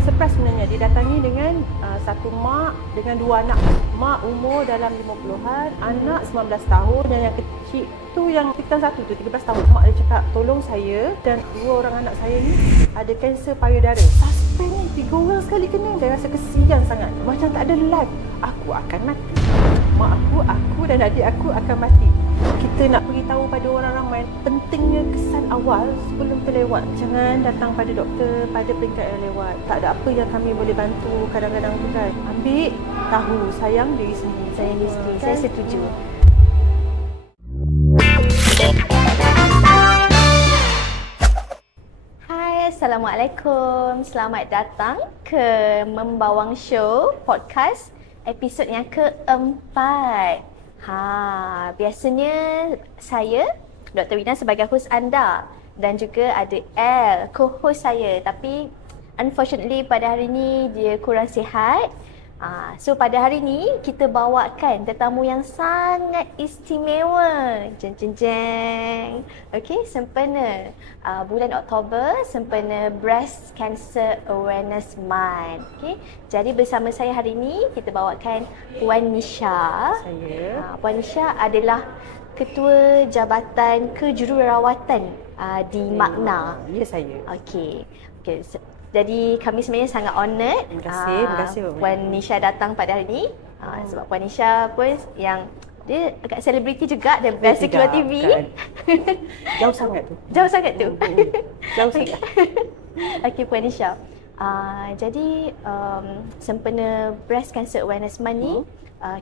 ramai surprise sebenarnya. Didatangi dengan satu mak dengan dua anak. Mak umur dalam 50-an, anak 19 tahun dan yang kecil tu yang kita satu tu 13 tahun. Mak dia cakap, tolong saya dan dua orang anak saya ni ada kanser payudara. Suspek ni 3 orang sekali kena. Dia rasa kesian sangat. Macam tak ada life. Aku akan mati. Mak aku dan adik aku akan mati. Kita nak beritahu pada orang ramai pentingnya kesan awal sebelum terlewat. Jangan datang pada doktor pada peringkat yang lewat. Tak ada apa yang kami boleh bantu kadang-kadang tu kan. Ambil tahu sayang diri sendiri. Saya ni setuju. Kan? Saya setuju. Hai, Assalamualaikum. Selamat datang ke Membawang Show podcast episod yang keempat. Biasanya saya, Dr. Wina sebagai host anda dan juga ada L, co-host saya. Tapi unfortunately pada hari ini dia kurang sihat. So pada hari ini kita bawakan tetamu yang sangat istimewa. Jeng jeng jeng. Okey, sempena bulan Oktober, sempena Breast Cancer Awareness Month. Okey. Jadi bersama saya hari ini kita bawakan Puan Nisha. Saya. Puan Nisha adalah Ketua Jabatan Kejururawatan di Magna. Ya, saya. Okey. Jadi kami sebenarnya sangat honoured. Terima kasih. Puan Nisha datang pada hari ini. Sebab Puan Nisha pun yang dia agak selebriti juga, dia biasa keluar TV. Kan. Jauh sangat tu. Jauh sangat tu. Jauh sangat. Okey Puan Nisha. Jadi sempena Breast Cancer Awareness Month ni,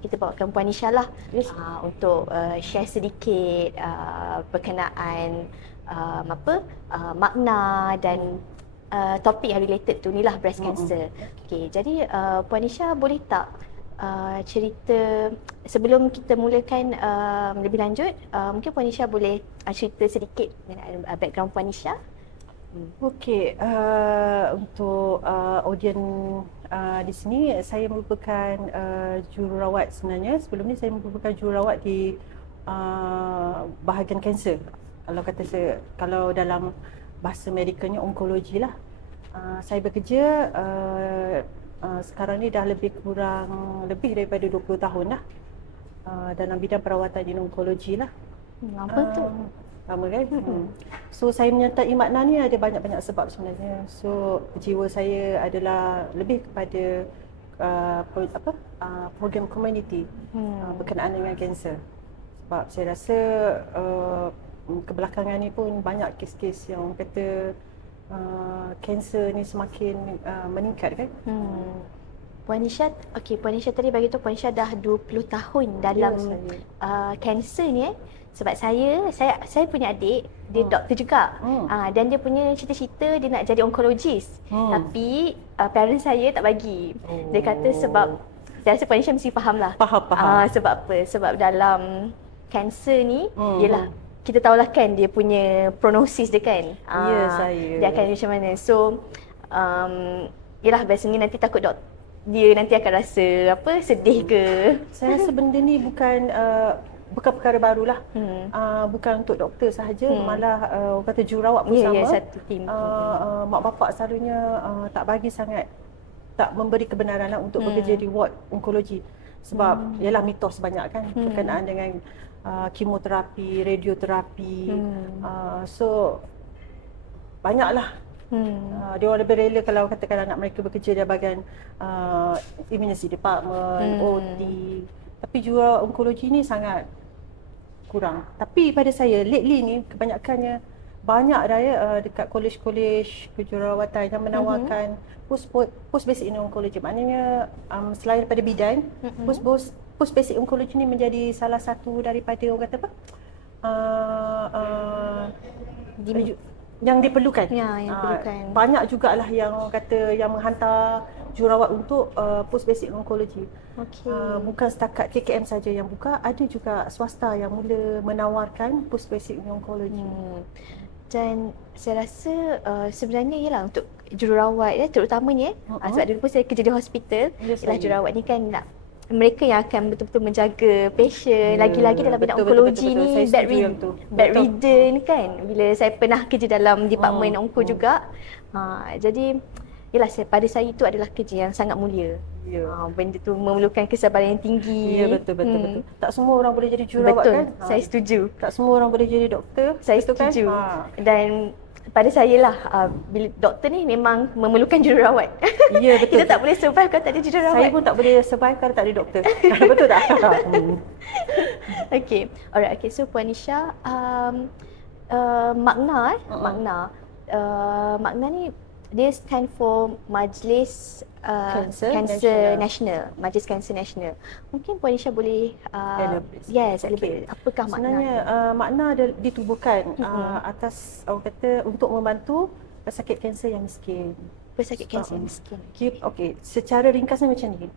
kita bawakan Puan Nisha lah untuk share sedikit berkenaan makna dan topik yang related tu ni lah, breast cancer. Okey, jadi Puan Nisha boleh tak cerita sebelum kita mulakan lebih lanjut, mungkin Puan Nisha boleh cerita sedikit mengenai background Puan Nisha. Okey, untuk audien di sini saya merupakan jururawat sebenarnya. Sebelum ni saya merupakan jururawat di bahagian kanser. Kalau dalam bahasa medicalnya onkologi lah. Saya bekerja sekarang ni dah lebih daripada 20 tahun lah dalam bidang perawatan di onkologi lah. Apa tu? Lama kan? So saya menyertai makna ni ada banyak-banyak sebab sebenarnya. So jiwa saya adalah lebih kepada program community berkenaan dengan kanser. Sebab saya rasa kebelakangan ni pun banyak kes-kes yang orang kata kanser ni semakin meningkat kan. Puan Nisha, Puan Nisha tadi bagi tahu Puan Nisha dah 20 tahun dalam kanser ni sebab saya punya adik dia doktor juga. Dan dia punya cita-cita dia nak jadi onkologis. Tapi parents saya tak bagi. Dia kata sebab saya rasa Puan Nisha mesti faham lah. Faham. Sebab apa? Sebab dalam kanser ni ialah kita tahulah kan dia punya prognosis dia kan. Ya, saya. Dia akan macam mana. So yalah biasanya nanti takut dia nanti akan rasa sedih ke. Saya rasa benda ni bukan perkara barulah. Bukan untuk doktor sahaja, malah orang kata jururawat pun sama. Satu tim. Mak bapak selalunya tak memberi kebenaran lah untuk bekerja di ward onkologi. Sebab ialah mitos banyak kan berkenaan dengan kemoterapi, radioterapi. So banyaklah. Dia orang lebih rela kalau katakan anak mereka bekerja di bahagian emergency department, OT. Tapi juga onkologi ni sangat kurang. Tapi pada saya lately ni kebanyakannya banyak dah dekat kolej-kolej kejururawatan yang menawarkan post basic in onkologi. Maknanya selain daripada bidan, post basic onkologi ni menjadi salah satu daripada orang kata yang diperlukan. Yang diperlukan. Banyak jugalah yang orang kata yang menghantar jururawat untuk post basic onkologi. Bukan setakat KKM saja yang buka, ada juga swasta yang mula menawarkan post basic onkologi. Dan saya rasa sebenarnya ialah untuk jururawat terutamanya sebab dulu pun saya kerja di hospital. Ialah jururawat ni kan mereka yang akan betul-betul menjaga pasien, lagi-lagi dalam bidang onkologi ni bedridden kan. Bila saya pernah kerja dalam department onko juga. Jadi Yelah, pada saya itu adalah kerja yang sangat mulia. Ya. Benda tu memerlukan kesabaran yang tinggi. Ya, betul. Tak semua orang boleh jadi jururawat Betul, kan? saya setuju. Tak semua orang boleh jadi doktor. Saya betul setuju. Kan? Dan pada saya lah, bila doktor ni memang memerlukan jururawat. Ya, betul. Kita tak boleh survive kalau tak ada jururawat. Saya pun tak boleh survive kalau tak ada doktor. Betul tak? Okay, alright. Okay, so Puan Nisha, makna ni dia stand for Majlis Cancer Nasional. Majlis Kanser Nasional. Mungkin Puan Nisha boleh elaborate. Apakah Sebenarnya makna ditubuhkan atas orang kata untuk membantu pesakit kanser yang miskin. Pesakit kanser yang miskin. Okey, secara ringkasnya macam ni.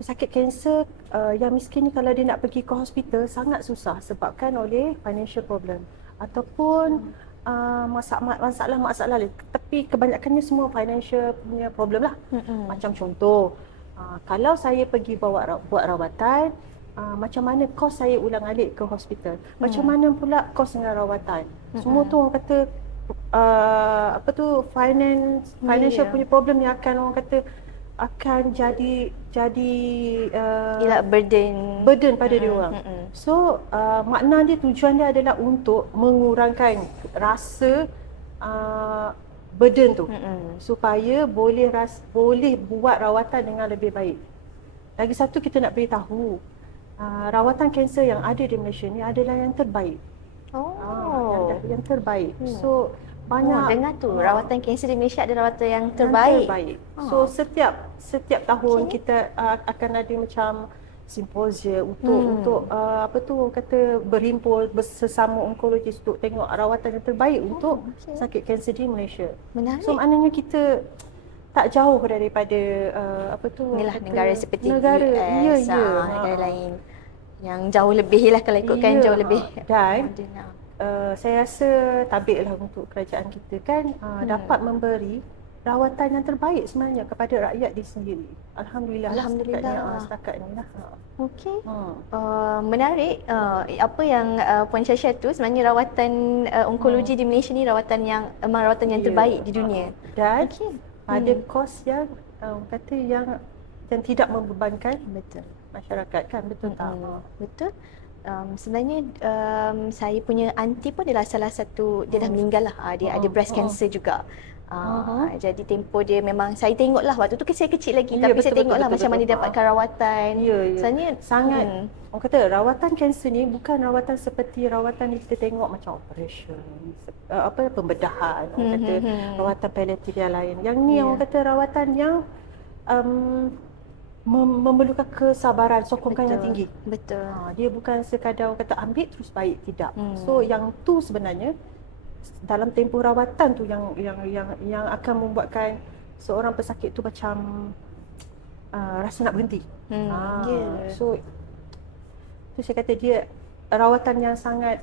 Pesakit kanser yang miskin ni kalau dia nak pergi ke hospital sangat susah sebabkan oleh financial problem ataupun masalah tapi kebanyakannya semua financial punya problem lah. Macam contoh kalau saya pergi buat rawatan, macam mana kos saya ulang-alik ke hospital, macam mana pula kos dengan rawatan, semua tu orang kata financial punya problem yang akan orang kata akan jadi burden pada dia orang. So makna dia, tujuan dia adalah untuk mengurangkan rasa burden tu supaya boleh buat rawatan dengan lebih baik. Lagi satu, kita nak beritahu rawatan kanser yang ada di Malaysia ni adalah yang terbaik. Yang terbaik. So banyak dengar tu, rawatan kanser di Malaysia ada rawatan yang terbaik. So setiap tahun kita akan ada macam simposium untuk orang kata berhimpun bersama onkologis untuk tengok rawatan yang terbaik untuk sakit kanser di Malaysia. Menarik. So maknanya kita tak jauh daripada negara seperti negara US, negara lain yang jauh lebih lah kalau ikutkan jauh lebih. Dan saya rasa tabiklah untuk kerajaan kita kan dapat memberi rawatan yang terbaik sebenarnya kepada rakyat di sendiri. Alhamdulillah. Setakat ni lah. Okey. Menarik. Apa yang Puan Syasha tu sebenarnya rawatan onkologi di Malaysia ni rawatan yang terbaik di dunia. Dan ada kos yang kata yang tidak membebankan masyarakat kan, betul tak? Betul. Sebenarnya saya punya aunty pun adalah salah satu, dia dah meninggal lah. Dia ada breast cancer juga. Jadi tempoh dia memang saya tengok lah waktu tu saya kecil lagi, tapi saya tengok lah macam mana dia dapatkan rawatan. Sebenarnya sangat orang kata rawatan kanser ni bukan rawatan seperti rawatan yang kita tengok macam operation, pembedahan, orang kata rawatan paliatif yang lain. Yang ni orang kata rawatan yang memerlukan kesabaran, sokongan yang tinggi. Betul. Dia bukan sekadar orang kata ambil terus baik, tidak. So yang tu sebenarnya dalam tempoh rawatan tu yang akan membuatkan seorang pesakit tu macam rasa nak berhenti. So tu saya kata dia rawatan yang sangat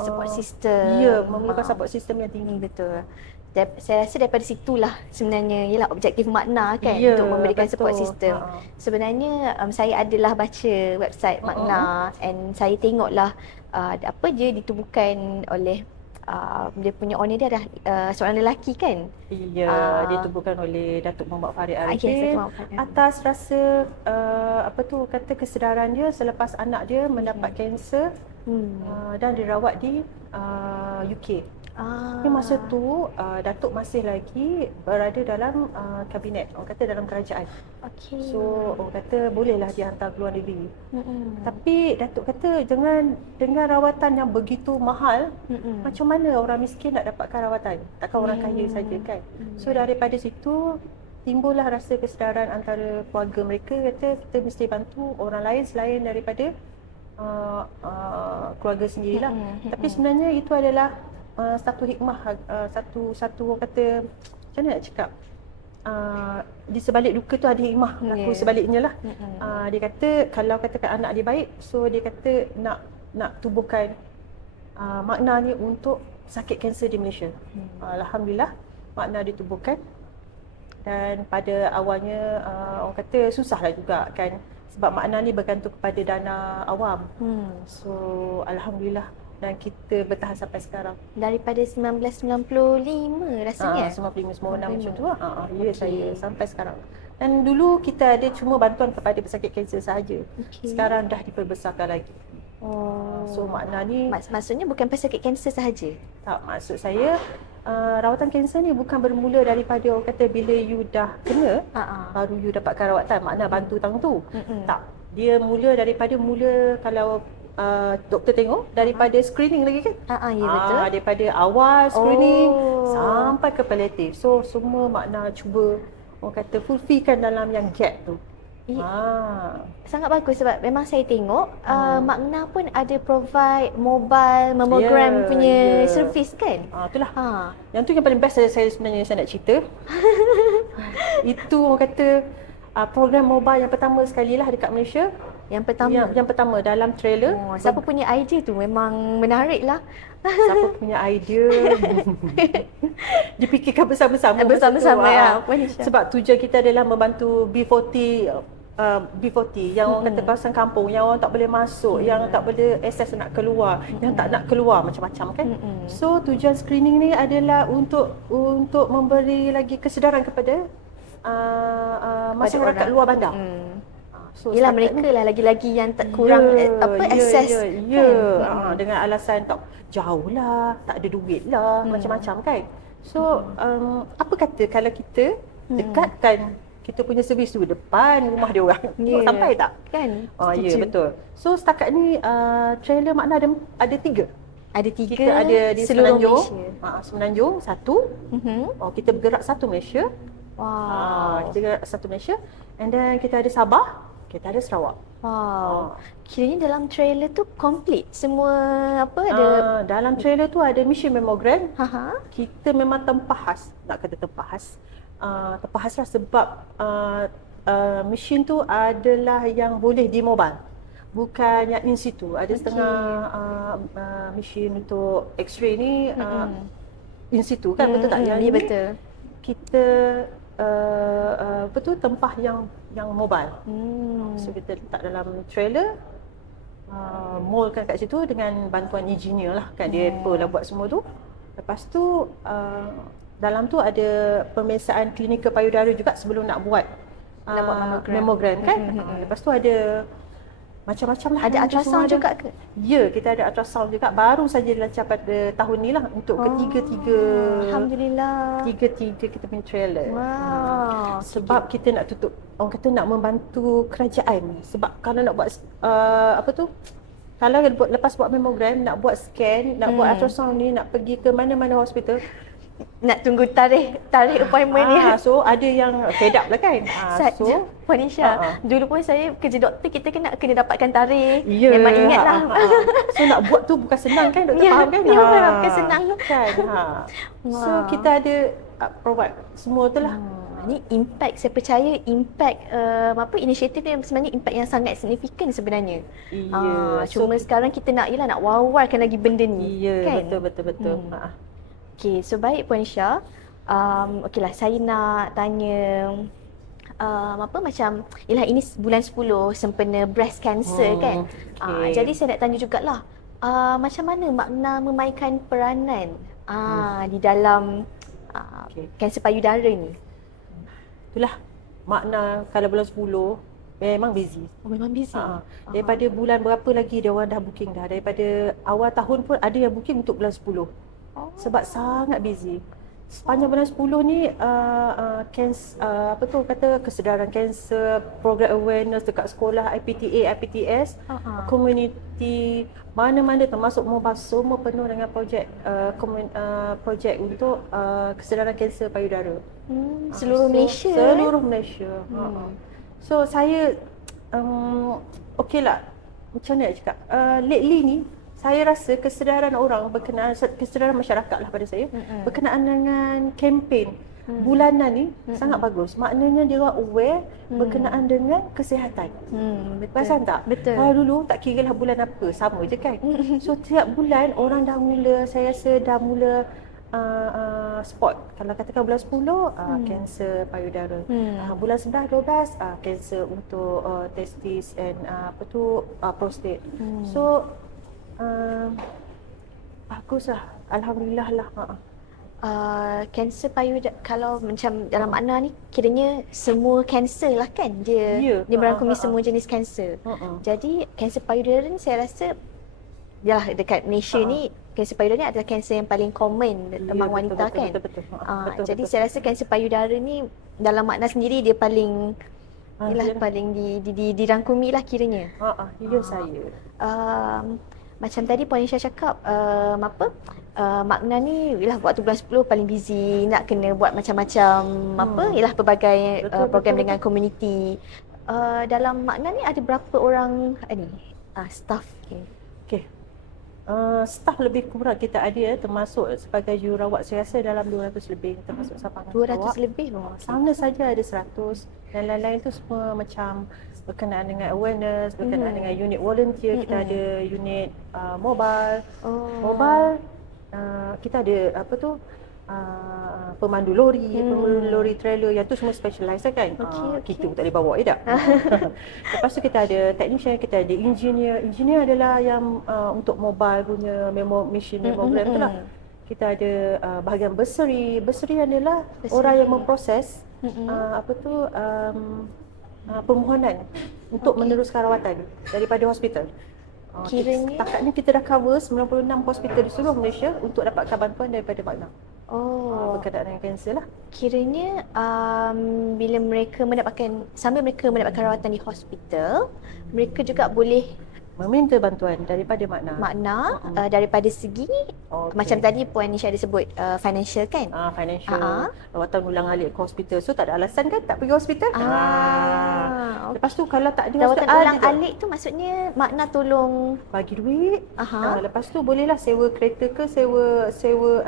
support system. Ya, memerlukan support system yang tinggi. Betul. Saya rasa daripada situlah sebenarnya ialah objektif makna kan, untuk memberikan support system. Sebenarnya saya adalah baca website makna and saya tengoklah apa je ditubuhkan oleh dia punya owner dia adalah seorang lelaki kan. Ditubuhkan oleh Datuk Muhammad Farid Arifin atas rasa kata kesedaran dia selepas anak dia mendapat kanser dan dirawat di UK. Tapi masa tu Datuk masih lagi berada dalam kabinet, orang kata dalam kerajaan. So orang kata bolehlah dihantar keluar negeri. Tapi Datuk kata dengan rawatan yang begitu mahal, macam mana orang miskin nak dapatkan rawatan? Takkan orang kaya saja kan. So daripada situ timbullah rasa kesedaran antara keluarga mereka, kata kita mesti bantu orang lain selain daripada keluarga sendirilah. Tapi sebenarnya itu adalah satu hikmah, satu orang kata macam mana nak cakap, di sebalik duka tu ada hikmah aku sebaliknya lah. Dia kata kalau katakan anak dia baik, so dia kata nak tubuhkan makna ni untuk sakit kanser di Malaysia. Alhamdulillah makna ditubuhkan. Dan pada awalnya orang kata susahlah juga kan, sebab makna ni bergantung kepada dana awam. So alhamdulillah dan kita bertahan sampai sekarang. Daripada 1995 rasanya. 95 96 macam tu lah. Ya, Okey. saya sampai sekarang. Dan dulu kita ada cuma bantuan kepada pesakit kanser sahaja. Okey. Sekarang dah diperbesarkan lagi. Oh. So makna ni Maksudnya bukan pesakit kanser sahaja. tak, maksud saya rawatan kanser ni bukan bermula daripada orang kata bila you dah kena baru you dapatkan rawatan, makna bantu tang tu. Tak. Dia mula daripada kalau doktor tengok daripada screening lagi kan? Ya betul. Daripada awal screening Oh. sampai ke palliative. So semua makna cuba orang kata fulfillkan dalam yang gap tu. Sangat bagus sebab memang saya tengok Magna pun ada provide mobile mammogram punya servis kan? Itulah. Yang tu yang paling best saya sebenarnya saya nak cerita. Itu orang kata program mobile yang pertama sekali lah dekat Malaysia. Yang pertama? Yang pertama dalam trailer. Siapa punya idea tu memang menarik lah. Siapa punya idea dipikirkan bersama-sama. Bersama-sama ya. Sebab tujuan kita adalah membantu B40 yang orang kata kawasan kampung, yang orang tak boleh masuk, yang tak boleh akses nak keluar, yang tak nak keluar macam-macam kan. So tujuan screening ni adalah untuk memberi lagi kesedaran kepada masyarakat luar bandar. So, yelah mereka lah lagi-lagi yang tak kurang akses kan. Dengan alasan tak jauh lah, tak ada duit lah, macam-macam kan. So apa kata kalau kita dekatkan kita punya servis tu depan rumah dia orang. Sampai tak? Kan? Ya, betul. So setakat ni trailer makna ada 3. Ada 3. Kita ada di seluruh Semenanjung. Malaysia. Semenanjung 1. Kita bergerak 1 Malaysia. Wow. Kita bergerak 1 Malaysia. And then kita ada Sabah, kita ada Sarawak. Wow. Kiranya dalam trailer tu complete semua ada dalam trailer tu ada mission mammogram. Kita memang tempahas, nak kata tempahas. Terpahas lah sebab mesin tu adalah yang boleh di mobile, bukan yang in situ. Ada setengah mesin untuk x-ray ni in situ kan, betul tak? Yang ni betul. Kita tempah yang mobile. So kita letak dalam trailer, moldkan kat situ dengan bantuan engineer lah kan, dia lah buat semua tu. Lepas tu dalam tu ada pemeriksaan klinikal payudara juga sebelum nak buat mammogram kan. Lepas tu ada macam-macam lah. Ada ultrasound juga ke? Ya, kita ada ultrasound juga. Baru saja dilancar pada tahun ni lah untuk ketiga-tiga. Alhamdulillah. Tiga-tiga kita punya trailer. Wow. Sebab kita nak tutup, orang kata nak membantu kerajaan. Sebab kalau nak buat kalau lepas buat mammogram, nak buat scan, nak buat ultrasound ni, nak pergi ke mana-mana hospital, nak tunggu tarikh appointment ni. So ada yang fed up lah kan. So Puan Isha, dulu pun saya kerja doktor, kita kena dapatkan tarikh. Memang ingat lah. So nak buat tu bukan senang kan, doktor faham kan? Bukan senang kan. So kita ada provide semua tu lah. Ni impact, saya percaya impact inisiatif ni sebenarnya impact yang sangat signifikan sebenarnya. Cuma sekarang kita nak war-warkan lagi benda ni. Kan? Betul. Okay, so baik Puan Isha. Okeylah, saya nak tanya macam ini bulan 10 sempena breast cancer kan. Jadi saya nak tanya jugalah, macam mana Magna memainkan peranan di dalam kanser payudara ni? Itulah makna kalau bulan 10 memang busy. Memang busy. Daripada bulan berapa lagi dia orang dah booking dah. Daripada awal tahun pun ada yang booking untuk bulan 10. Sebab sangat busy. Sepanjang bulan 10 ni kesedaran kanser, program awareness dekat sekolah, IPTA, IPTS, community, mana-mana termasuk mobile, semua penuh dengan projek untuk kesedaran kanser payudara. Seluruh Malaysia. Seluruh Malaysia. So saya okeylah, macam mana nak cakap, lately ni saya rasa kesedaran orang kesedaran masyarakat lah pada saya berkenaan dengan kempen bulanan ni sangat bagus. Maknanya dia orang aware berkenaan dengan kesihatan. Perasan tak? Betul. Kalau dulu tak kira lah bulan apa, sama je kan. So tiap bulan orang dah mula, saya rasa dah mula spot. Kalau katakan bulan 10 kanser payudara. Bulan 11, 12 kanser untuk testis and prostate. So Baguslah. Alhamdulillah lah. Kanser payudara, kalau macam dalam makna ni kiranya semua kanser lah kan, dia Ya. dia merangkumi semua jenis kanser. Jadi kanser payudara ni saya rasa yalah dekat Malaysia ni kanser payudara ni adalah kanser yang paling common among wanita kan. Betul. Jadi saya rasa kanser payudara ni dalam makna sendiri dia paling paling dirangkumi lah kiranya. Ya saya. Macam tadi Puan Isha cakap makna ni ialah waktu bulan 10 paling busy, nak kena buat macam-macam ialah pelbagai program dengan komuniti. Dalam makna ni ada berapa orang staff ni? Okey. Staff lebih kurang kita ada termasuk sebagai jururawat saya rasa dalam 200 lebih termasuk Sabang dan Sarawak. 200 lebih. Sana saja ada 100 dan lain-lain tu semua macam berkenaan dengan awareness, berkenaan dengan unit volunteer, kita ada unit mobile. Mobile kita ada pemandu lori trailer yang tu semua specialized kan. Kita pun tak boleh bawa tak. Lepas tu kita ada technician, kita ada engineer. Engineer adalah yang untuk mobile punya machine memogram tu lah. Kita ada bahagian bursary. Bursary adalah orang yang memproses permohonan untuk meneruskan rawatan daripada hospital. Kiranya setakat ni kita dah cover 96 hospital di seluruh Malaysia untuk dapatkan bantuan daripada Magna. Berkaitan dengan kanser lah. Kiranya bila mereka sambil mereka mendapatkan rawatan di hospital, mereka juga boleh meminta bantuan daripada Magna. Daripada segi macam tadi Puan Nisha ada sebut financial kan? Financial, rawatan ulang-alik ke hospital. So tak ada alasan kan tak pergi hospital? Lepas tu kalau tak ada rawatan hospital ulang-alik tu maksudnya Magna tolong bagi duit. Lepas tu bolehlah sewa kereta ke, sewa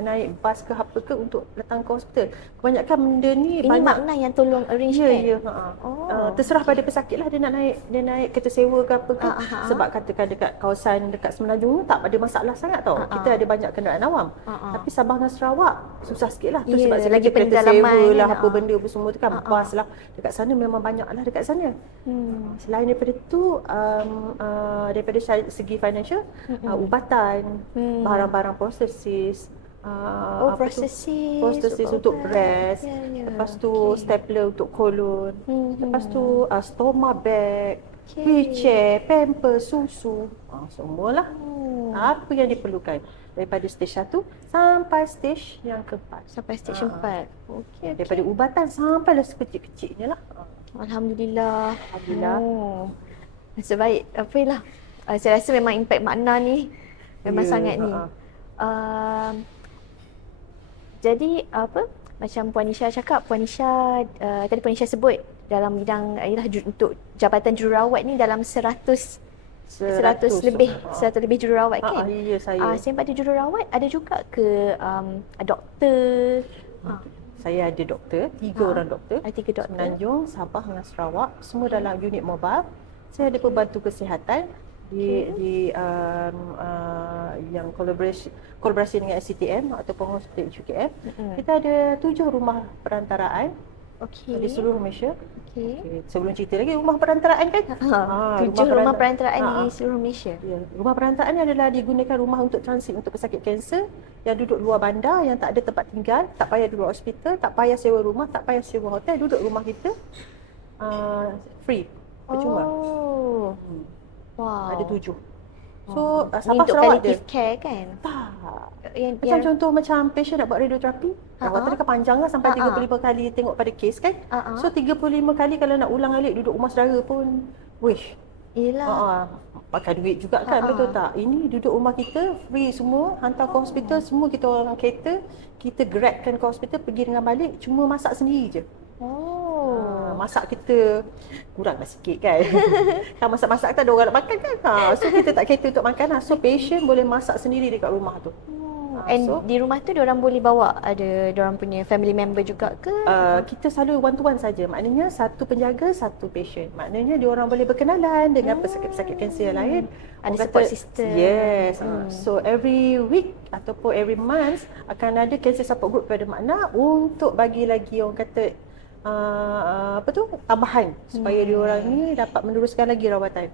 naik bas ke apa ke untuk datang ke hospital. Kebanyakan benda ni ini banyak Magna yang tolong arrange kan? Ya. Terserah pada pesakit lah dia nak naik kereta sewa ke apa ke. Sebab katakan dekat kawasan dekat Semenanjung tak ada masalah sangat tau. Kita ada banyak kenderaan awam. Tapi Sabang dan Sarawak susah sikit lah. Tu sebab saya lagi kata kereta pendalaman sewa lah kan? apa benda apa semua tu kan. Bas lah. Dekat sana memang banyak lah dekat sana. Selain daripada tu daripada segi financial, ubatan, barang-barang prosesis, prosesis untuk breast, lepas tu stapler untuk kolon, lepas tu stoma bag, wheelchair, pamper, susu, semualah apa yang diperlukan daripada stage 1 sampai stage yang keempat. Sampai stage 4. Okey. Daripada ubatan sampailah sekecil-kecilnya lah. Alhamdulillah. Nasib baik. Saya rasa memang impact Magna ni memang sangat ni. Jadi macam Puan Nisha cakap, tadi Puan Nisha sebut dalam bidang untuk jabatan jururawat ni dalam 100 lebih jururawat kan? Ya saya. Selain pada jururawat ada juga ke doktor? Saya ada doktor, 3 orang doktor. 3 doktor. Semenanjung, Sabah dan Sarawak, semua dalam unit mobile. Saya ada pembantu kesihatan di yang kolaborasi dengan SCTM ataupun Hospital UKM. Kita ada 7 rumah perantaraan di seluruh Malaysia. Sebelum cerita lagi rumah perantaraan kan? 7 rumah perantaraan di seluruh Malaysia. Ya. Rumah perantaraan ni adalah digunakan rumah untuk transit untuk pesakit kanser yang duduk luar bandar, yang tak ada tempat tinggal, tak payah duduk hospital, tak payah sewa rumah, tak payah sewa hotel, duduk rumah kita free, percuma. Wow. Ada 7. So Ini Sabah untuk Sarawak palliative care kan? Macam contoh macam patient nak buat radioterapi, rawatan dia kan panjang lah sampai 35 kali tengok pada kes kan. So 35 kali kalau nak ulang alik duduk rumah saudara pun pakai duit juga kan, betul tak? Ini duduk rumah kita free semua, hantar ke hospital, semua kita orang kereta, kita grabkan ke hospital, pergi dengan balik, cuma masak sendiri je. Masak kita kuranglah sikit kan. Kan masak-masak tak ada orang nak makan kan. So kita tak cater untuk makan lah. So patient boleh masak sendiri dekat rumah tu. And di rumah tu diorang boleh bawa ada diorang punya family member juga ke? Kita selalu one to one saja. Maknanya satu penjaga, satu patient. Maknanya diorang boleh berkenalan dengan pesakit-pesakit kanser yang lain. Ada support system. Yes. So every week ataupun every month akan ada cancer support group pada Magna untuk bagi lagi orang kata apa tu, tambahan supaya dia orang ni dapat meneruskan lagi rawatan.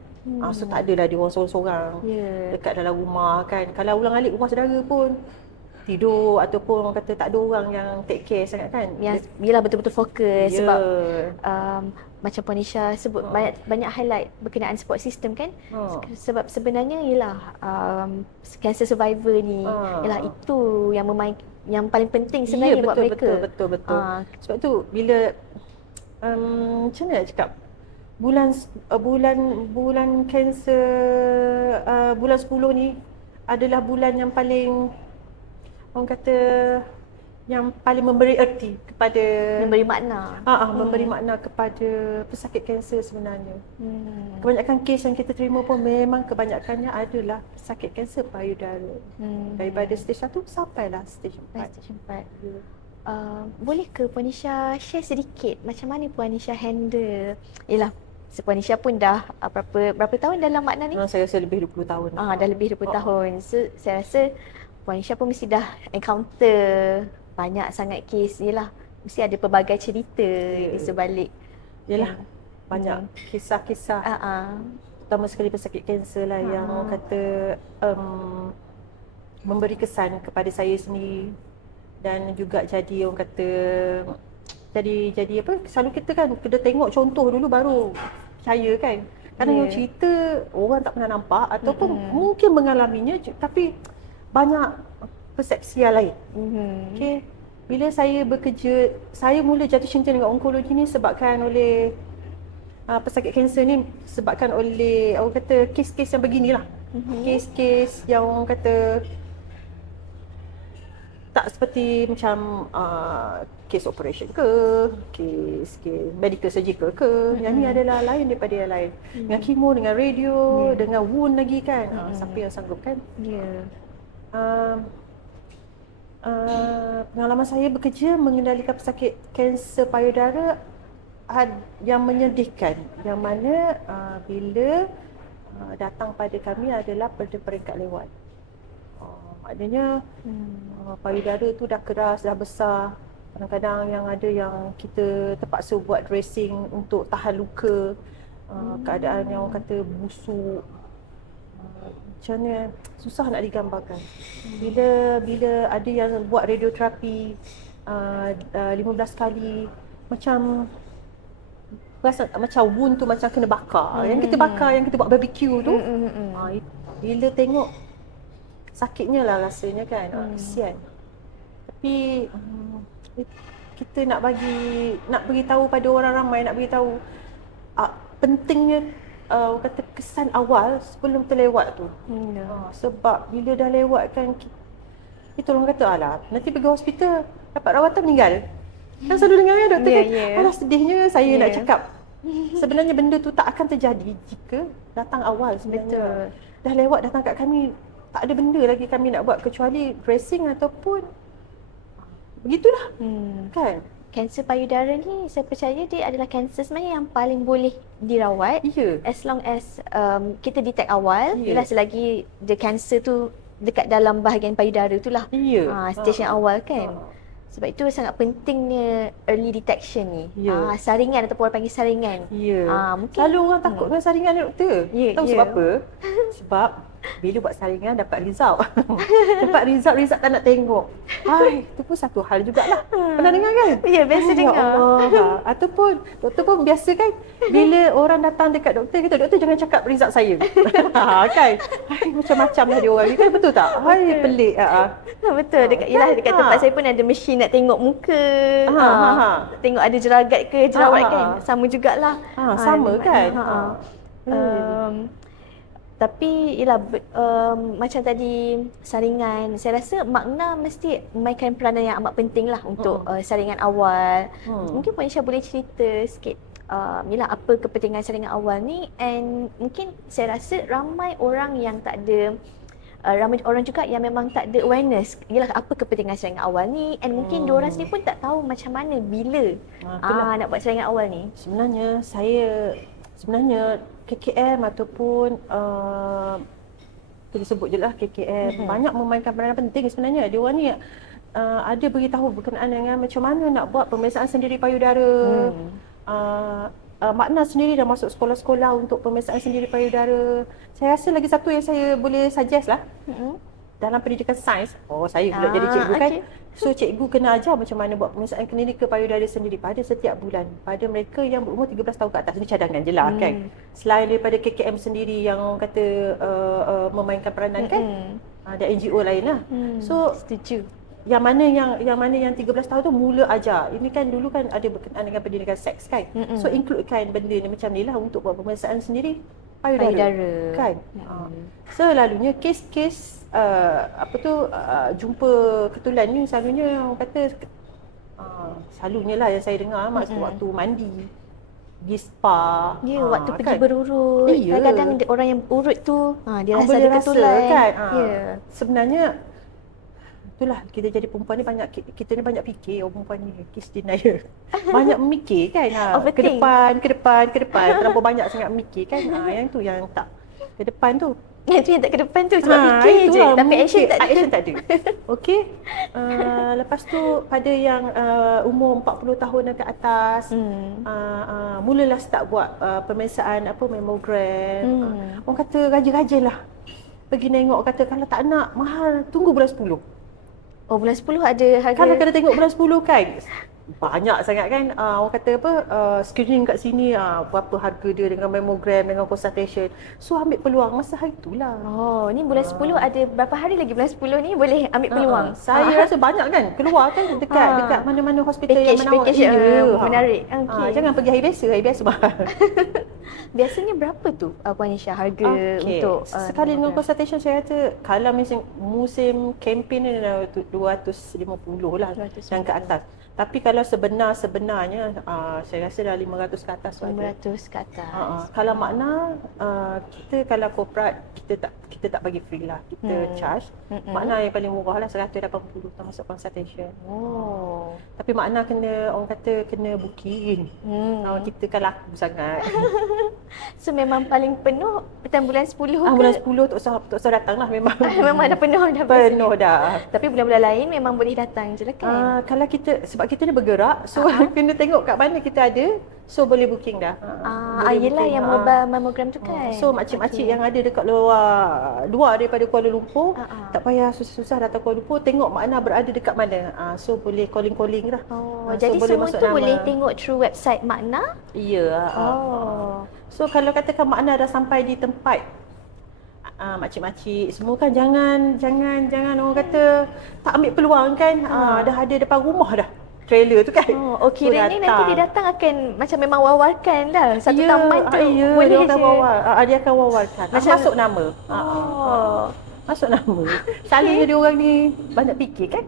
So tak adalah dia orang sorang-sorang dekat dalam rumah kan. Kalau ulang-alik rumah saudara pun tidur ataupun orang kata tak ada orang yang take care sangat kan. Yang bila betul-betul fokus Ya. sebab macam Puan Nisha sebut banyak highlight berkenaan support system kan. Sebab sebenarnya ialah cancer survivor ni ialah itu yang paling penting sebenarnya buat mereka. Betul. Sebab tu bila macam mana nak cakap, bulan kanser bulan 10 ni adalah bulan yang paling, orang kata, yang paling memberi erti kepada, memberi makna. Memberi makna kepada pesakit kanser sebenarnya. Kebanyakan kes yang kita terima pun memang kebanyakannya adalah pesakit kanser payudara. Daripada stage 1 sampailah stage 4. Stage 4. Boleh ke Puan Nisha share sedikit macam mana Puan Nisha handle? Yalah, Puan Nisha pun dah berapa tahun dalam makna ni? Saya rasa lebih 20 tahun. Dah lebih 20 tahun. So saya rasa Puan Nisha pun mesti dah encounter banyak sangat kes. Yelah, mesti ada pelbagai cerita di sebalik. Yelah, banyak kisah-kisah. Terutama sekali pesakit kanser lah yang orang kata memberi kesan kepada saya sendiri. Dan juga jadi orang kata jadi apa, selalu kita kan kena tengok contoh dulu baru percaya kan. Kadang yang cerita orang tak pernah nampak ataupun mungkin mengalaminya tapi banyak persepsi yang lain. Okay. Bila saya bekerja, saya mula jatuh cinta dengan onkologi ni sebabkan oleh pesakit kanser ni, sebabkan oleh orang kata kes-kes yang beginilah. Kes-kes yang orang kata tak seperti macam kes operation ke, kes medical surgical ke. Yang ni adalah lain daripada yang lain. Dengan kemo, dengan radio, dengan wound lagi kan. Siapa yang sanggup kan? Pengalaman saya bekerja mengendalikan pesakit kanser payudara yang menyedihkan, yang mana bila datang pada kami adalah pada peringkat lewat. Maknanya payudara tu dah keras, dah besar. Kadang-kadang yang ada yang kita terpaksa buat dressing untuk tahan luka. Keadaan yang orang kata busuk. Macam mana, susah nak digambarkan. Bila ada yang buat radioterapi 15 kali, macam rasa macam wound tu macam kena bakar. Yang kita bakar, yang kita buat barbecue tu. Bila tengok sakitnya lah rasanya kan. Kesian. Tapi kita nak beritahu pada orang ramai, nak beritahu pentingnya kata kesan awal sebelum terlewat tu. Sebab bila dah lewat kan, kita orang kata alah nanti pergi hospital dapat rawatan meninggal. Kan selalu dengar kan doktor kan. Alah sedihnya saya nak cakap. Sebenarnya benda tu tak akan terjadi jika datang awal sebenarnya. Dah lewat datang kat kami, tak ada benda lagi kami nak buat kecuali dressing ataupun begitulah. Kan? Kanser payudara ni saya percaya dia adalah kanser sebenarnya yang paling boleh dirawat. As long as kita detect awal. Yelah, selagi the kanser tu dekat dalam bahagian payudara tu lah. Stage yang awal kan. Sebab itu sangat pentingnya early detection ni. Saringan ataupun orang panggil saringan. Mungkin selalu orang takut dengan saringan ni doktor. Tahu sebab apa? Sebab bila buat saringan dapat result. Dapat result tak nak tengok. Itu pun satu hal jugalah. Pernah dengar kan? Ya, biasa dengar. Allah. Ataupun doktor pun biasa kan, bila orang datang dekat doktor kata, doktor jangan cakap result saya. Kan? Macam-macam lah dia orang ni kan, betul tak? Pelik. Betul. Dekat tempat saya pun ada mesin nak tengok muka. Tengok ada jeragat ke jerawat kan. Sama jugalah. Sama kan? Tapi macam tadi saringan, saya rasa makna mesti memainkan peranan yang amat penting lah untuk saringan awal. Mungkin Puan Nisha boleh cerita sikit apa kepentingan saringan awal ni, and mungkin saya rasa ramai orang yang tak ada ramai orang juga yang memang tak ada awareness apa kepentingan saringan awal ni, and mungkin diorang sendiri pun tak tahu macam mana bila nak buat saringan awal ni. Sebenarnya KKM ataupun kita sebut je lah KKM banyak memainkan peranan penting sebenarnya. Dia orang ni ada beritahu berkenaan dengan macam mana nak buat pemeriksaan sendiri payudara. Makna sendiri dah masuk sekolah-sekolah untuk pemeriksaan sendiri payudara. Saya rasa lagi satu yang saya boleh suggest lah. Dalam pendidikan sains, saya pula jadi cikgu kan. So cikgu kena ajar macam mana buat pemeriksaan klinikal payudara sendiri pada setiap bulan pada mereka yang berumur 13 tahun ke atas. Ini cadangan je lah kan. Selain daripada KKM sendiri yang orang kata memainkan peranan kan. Ada NGO lain lah. So Setuju. yang mana yang 13 tahun tu mula ajar. Ini kan dulu kan ada berkenaan dengan pendidikan seks kan. So includekan benda ni macam ni lah untuk buat pemeriksaan sendiri payudara. Kan. Selalunya kes-kes jumpa ketulan ni selalunya orang kata selalunya lah yang saya dengar waktu mandi, pergi spa. Waktu pergi kan? Berurut. Kadang-kadang orang yang urut tu dia rasa boleh ada ketulan kan. Sebenarnya itulah kita jadi perempuan ni kita ni banyak fikir. Orang perempuan ni case denial. Banyak memikir kan. Ke depan terlalu banyak sangat memikir kan. Yang tu yang tak ke depan tu. Yang tu yang tak ke depan tu sebab fikir je tapi action tak ada. Okey. Lepas tu pada yang umur 40 tahun dan ke atas mulalah start buat pemeriksaan mammogram. Orang kata rajin-rajin lah pergi tengok. Kata kalau tak nak mahal tunggu bulan 10. Bulan 10 ada harga. Kalau kena tengok bulan 10 kan banyak sangat kan. Orang kata screening kat sini berapa harga dia dengan mammogram, dengan consultation. So ambil peluang masa hari itulah. Ni bulan 10 ada berapa hari lagi bulan 10 ni boleh ambil peluang. Saya rasa banyak kan keluar kan dekat mana-mana hospital yang menawarkan. Menarik. Jangan pergi hari biasa mahal. Biasanya berapa tu Puan Nisha harga untuk sekali dengan consultation? Saya kata kalau musim kempen ni 250 lah dan ke atas. Tapi kalau sebenarnya saya rasa dah 500 ke atas. 500 ke atas. Kalau makna kita kalau corporate kita tak bagi free lah. Kita charge. Makna yang paling murah lah 180 termasuk consultation. Tapi makna orang kata kena booking. Kita kan laku sangat. So memang paling penuh petang bulan 10 bulan 10 tak usah datang lah memang. Memang dah penuh dah. Penuh dah. Tapi bulan-bulan lain memang boleh datang je lah kan. Kalau sebab kita ni bergerak, so kena tengok kat mana kita ada, so boleh booking dah. Yelah yang mobile mammogram tu kan. So makcik-makcik yang ada dekat luar daripada Kuala Lumpur, tak payah susah-susah datang Kuala Lumpur, tengok makna berada dekat mana. So boleh calling-calling lah. Jadi semua tu boleh tengok through website Makna? Ya. So kalau katakan Makna dah sampai di tempat, makcik-makcik semua kan jangan orang kata tak ambil peluang kan. Dah ada depan rumah dah trailer tu kan. Kiranya nanti dia datang akan macam memang wawarkan lah satu taman tu. Boleh dia akan wawarkan. Macam masuk nama. Masuk nama. Selalunya dia orang ni banyak fikir kan.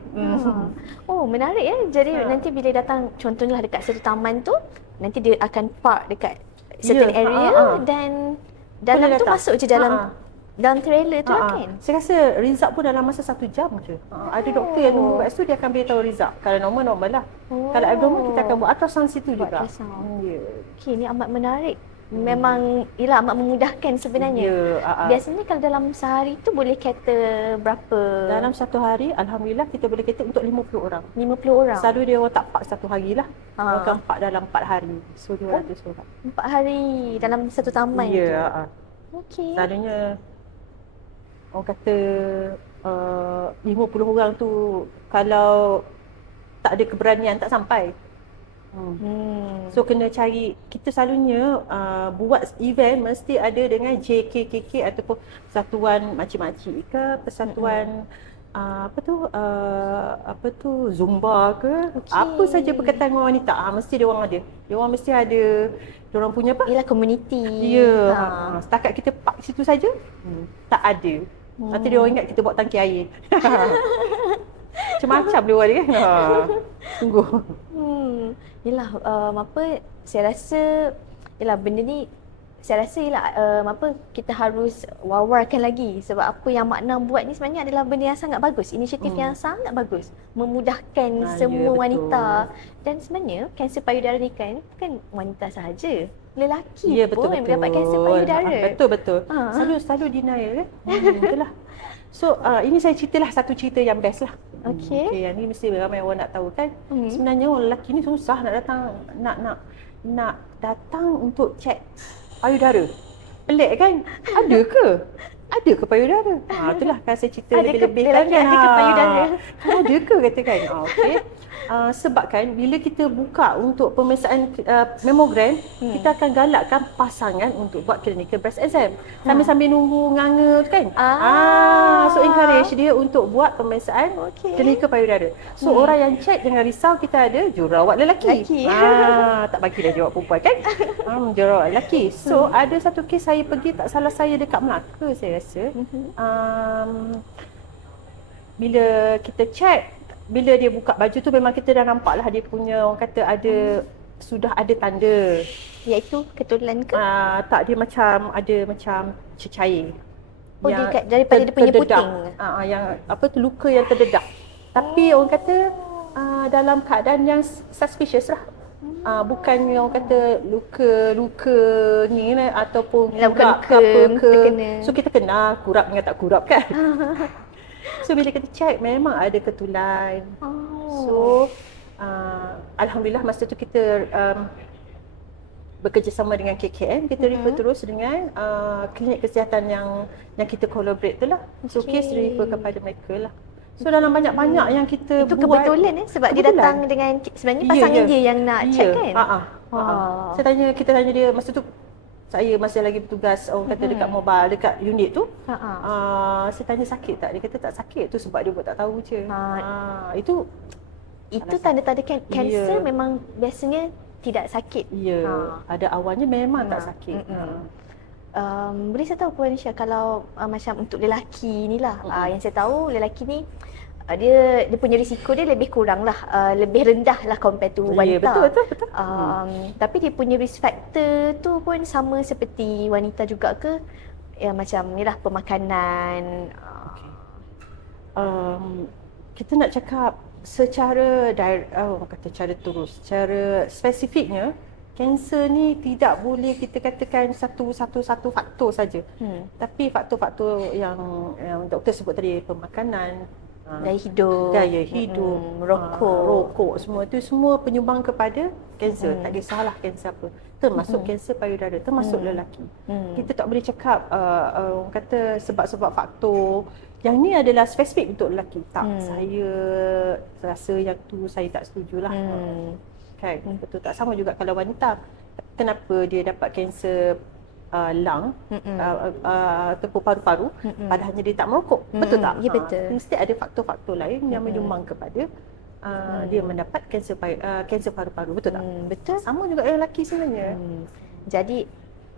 Menarik ya. Jadi nanti bila datang contohnya dekat satu taman tu, nanti dia akan park dekat certain area dan dalam tu masuk je dalam trailer tu lah kan. Saya rasa result pun dalam masa 1 jam je. Ada doktor yang tunggu kat situ, dia akan beritahu result. Kalau normal lah. Kalau abnormal kita akan buat ultrasound situ juga. Okey, ni amat menarik. Memang amat memudahkan sebenarnya. Biasanya kalau dalam sehari tu boleh kata berapa? Dalam satu hari alhamdulillah kita boleh kata untuk 50 orang. 50 orang. Selalu dia orang tak park satu hari lah. Dia akan park dalam 4 hari. So 200 orang. 4 hari dalam satu taman tu. Okey. Selalunya orang kata 50 orang tu kalau tak ada keberanian tak sampai. So kena cari, kita selalunya buat event mesti ada dengan JKKK ataupun Persatuan Makcik-Makcik ke Persatuan Zumba ke, apa saja berkaitan dengan wanita, mesti dia orang ada. Dia orang mesti ada, dia orang punya apa? Ialah community. Setakat kita park situ saja, tak ada. Nanti dia orang ingat kita buat tangki air. Macam-macam dia orang ni kan. Sungguh. Saya rasa benda ni kita harus wawarkan lagi sebab apa yang Makna buat ni sebenarnya adalah benda yang sangat bagus, inisiatif yang sangat bagus, memudahkan semua wanita. Dan sebenarnya kanser payudara ni kan bukan wanita sahaja, lelaki pun yang mendapat kanser payudara. Betul. Selalu denial kan. Itulah. So ini saya ceritalah satu cerita yang best lah. Okey. Okay, yang ni mesti ramai orang nak tahu kan. Sebenarnya orang lelaki ni susah nak datang nak datang untuk cek payudara. Pelik kan? Ada ke? Ada ke payudara? Itulah kan saya cerita Ada ke lebih-lebih lelaki ada ke payudara? Kan ada ke katakan. Okey. Sebab kan bila kita buka untuk pemeriksaan mamogram, kita akan galakkan pasangan untuk buat clinical breast exam. Sambil-sambil nunggu nganga tu kan. So encourage dia untuk buat pemeriksaan clinical payudara. So orang yang check jangan risau, kita ada jururawat lelaki. Tak bagilah jawab perempuan kan. Jururawat lelaki. So ada satu kes saya pergi, tak salah saya dekat Melaka saya rasa. Bila kita check, bila dia buka baju tu memang kita dah nampak lah dia punya, orang kata ada sudah ada tanda. Iaitu keturunan ke? Tak, dia macam ada macam cecair. Oh, daripada dia punya terdedak. puting. Yang apa tu, luka yang terdedak. Tapi orang kata dalam keadaan yang suspicious lah. Bukan orang kata luka ni lah, ataupun kurap ke apa ke. So kita kenal kurap dengan tak kurap kan. So bila kita check memang ada ketulan. So alhamdulillah masa tu kita bekerjasama dengan KKM, kita refer terus dengan klinik kesihatan yang kita collaborate tu lah. So kes refer kepada mereka lah. So dalam banyak-banyak yang kita itu buat, kebetulan sebab dia datang dengan sebenarnya pasangan dia yang nak check kan. Kita tanya dia masa tu, saya masih lagi bertugas orang kata dekat mobile, dekat unit tu. Saya tanya sakit tak? Dia kata tak sakit, tu sebab dia buat tak tahu je. Itu tanda-tanda kanser memang biasanya tidak sakit. Ada awalnya memang tak sakit. Boleh saya tahu Puan Syah, kalau macam untuk lelaki ni lah, yang saya tahu lelaki ni dia punya risiko dia lebih kurang lah, lebih rendah lah compare to wanita. Betul. Tapi dia punya risk factor tu pun sama seperti wanita juga ke? Ya macam ni lah, pemakanan. Kita nak cakap secara secara spesifiknya, kanser ni tidak boleh kita katakan satu faktor saja. Tapi faktor-faktor yang doktor sebut tadi, pemakanan, gaya hidup, rokok, semua tu semua penyumbang kepada kanser. Tak kisahlah kanser apa, termasuk kanser payudara, termasuk lelaki. Kita tak boleh cakap orang kata sebab-sebab faktor yang ni adalah spesifik untuk lelaki. Tak, saya rasa yang tu saya tak setujulah. Kan, betul tak? Sama juga kalau wanita, kenapa dia dapat kanser lung ataupun paru-paru padahalnya dia tak merokok, betul tak? Ya, betul. Mesti ada faktor-faktor lain yang menyumbang kepada dia mendapat kanser paru-paru, betul tak? Betul. Sama juga dengan lelaki sebenarnya. Jadi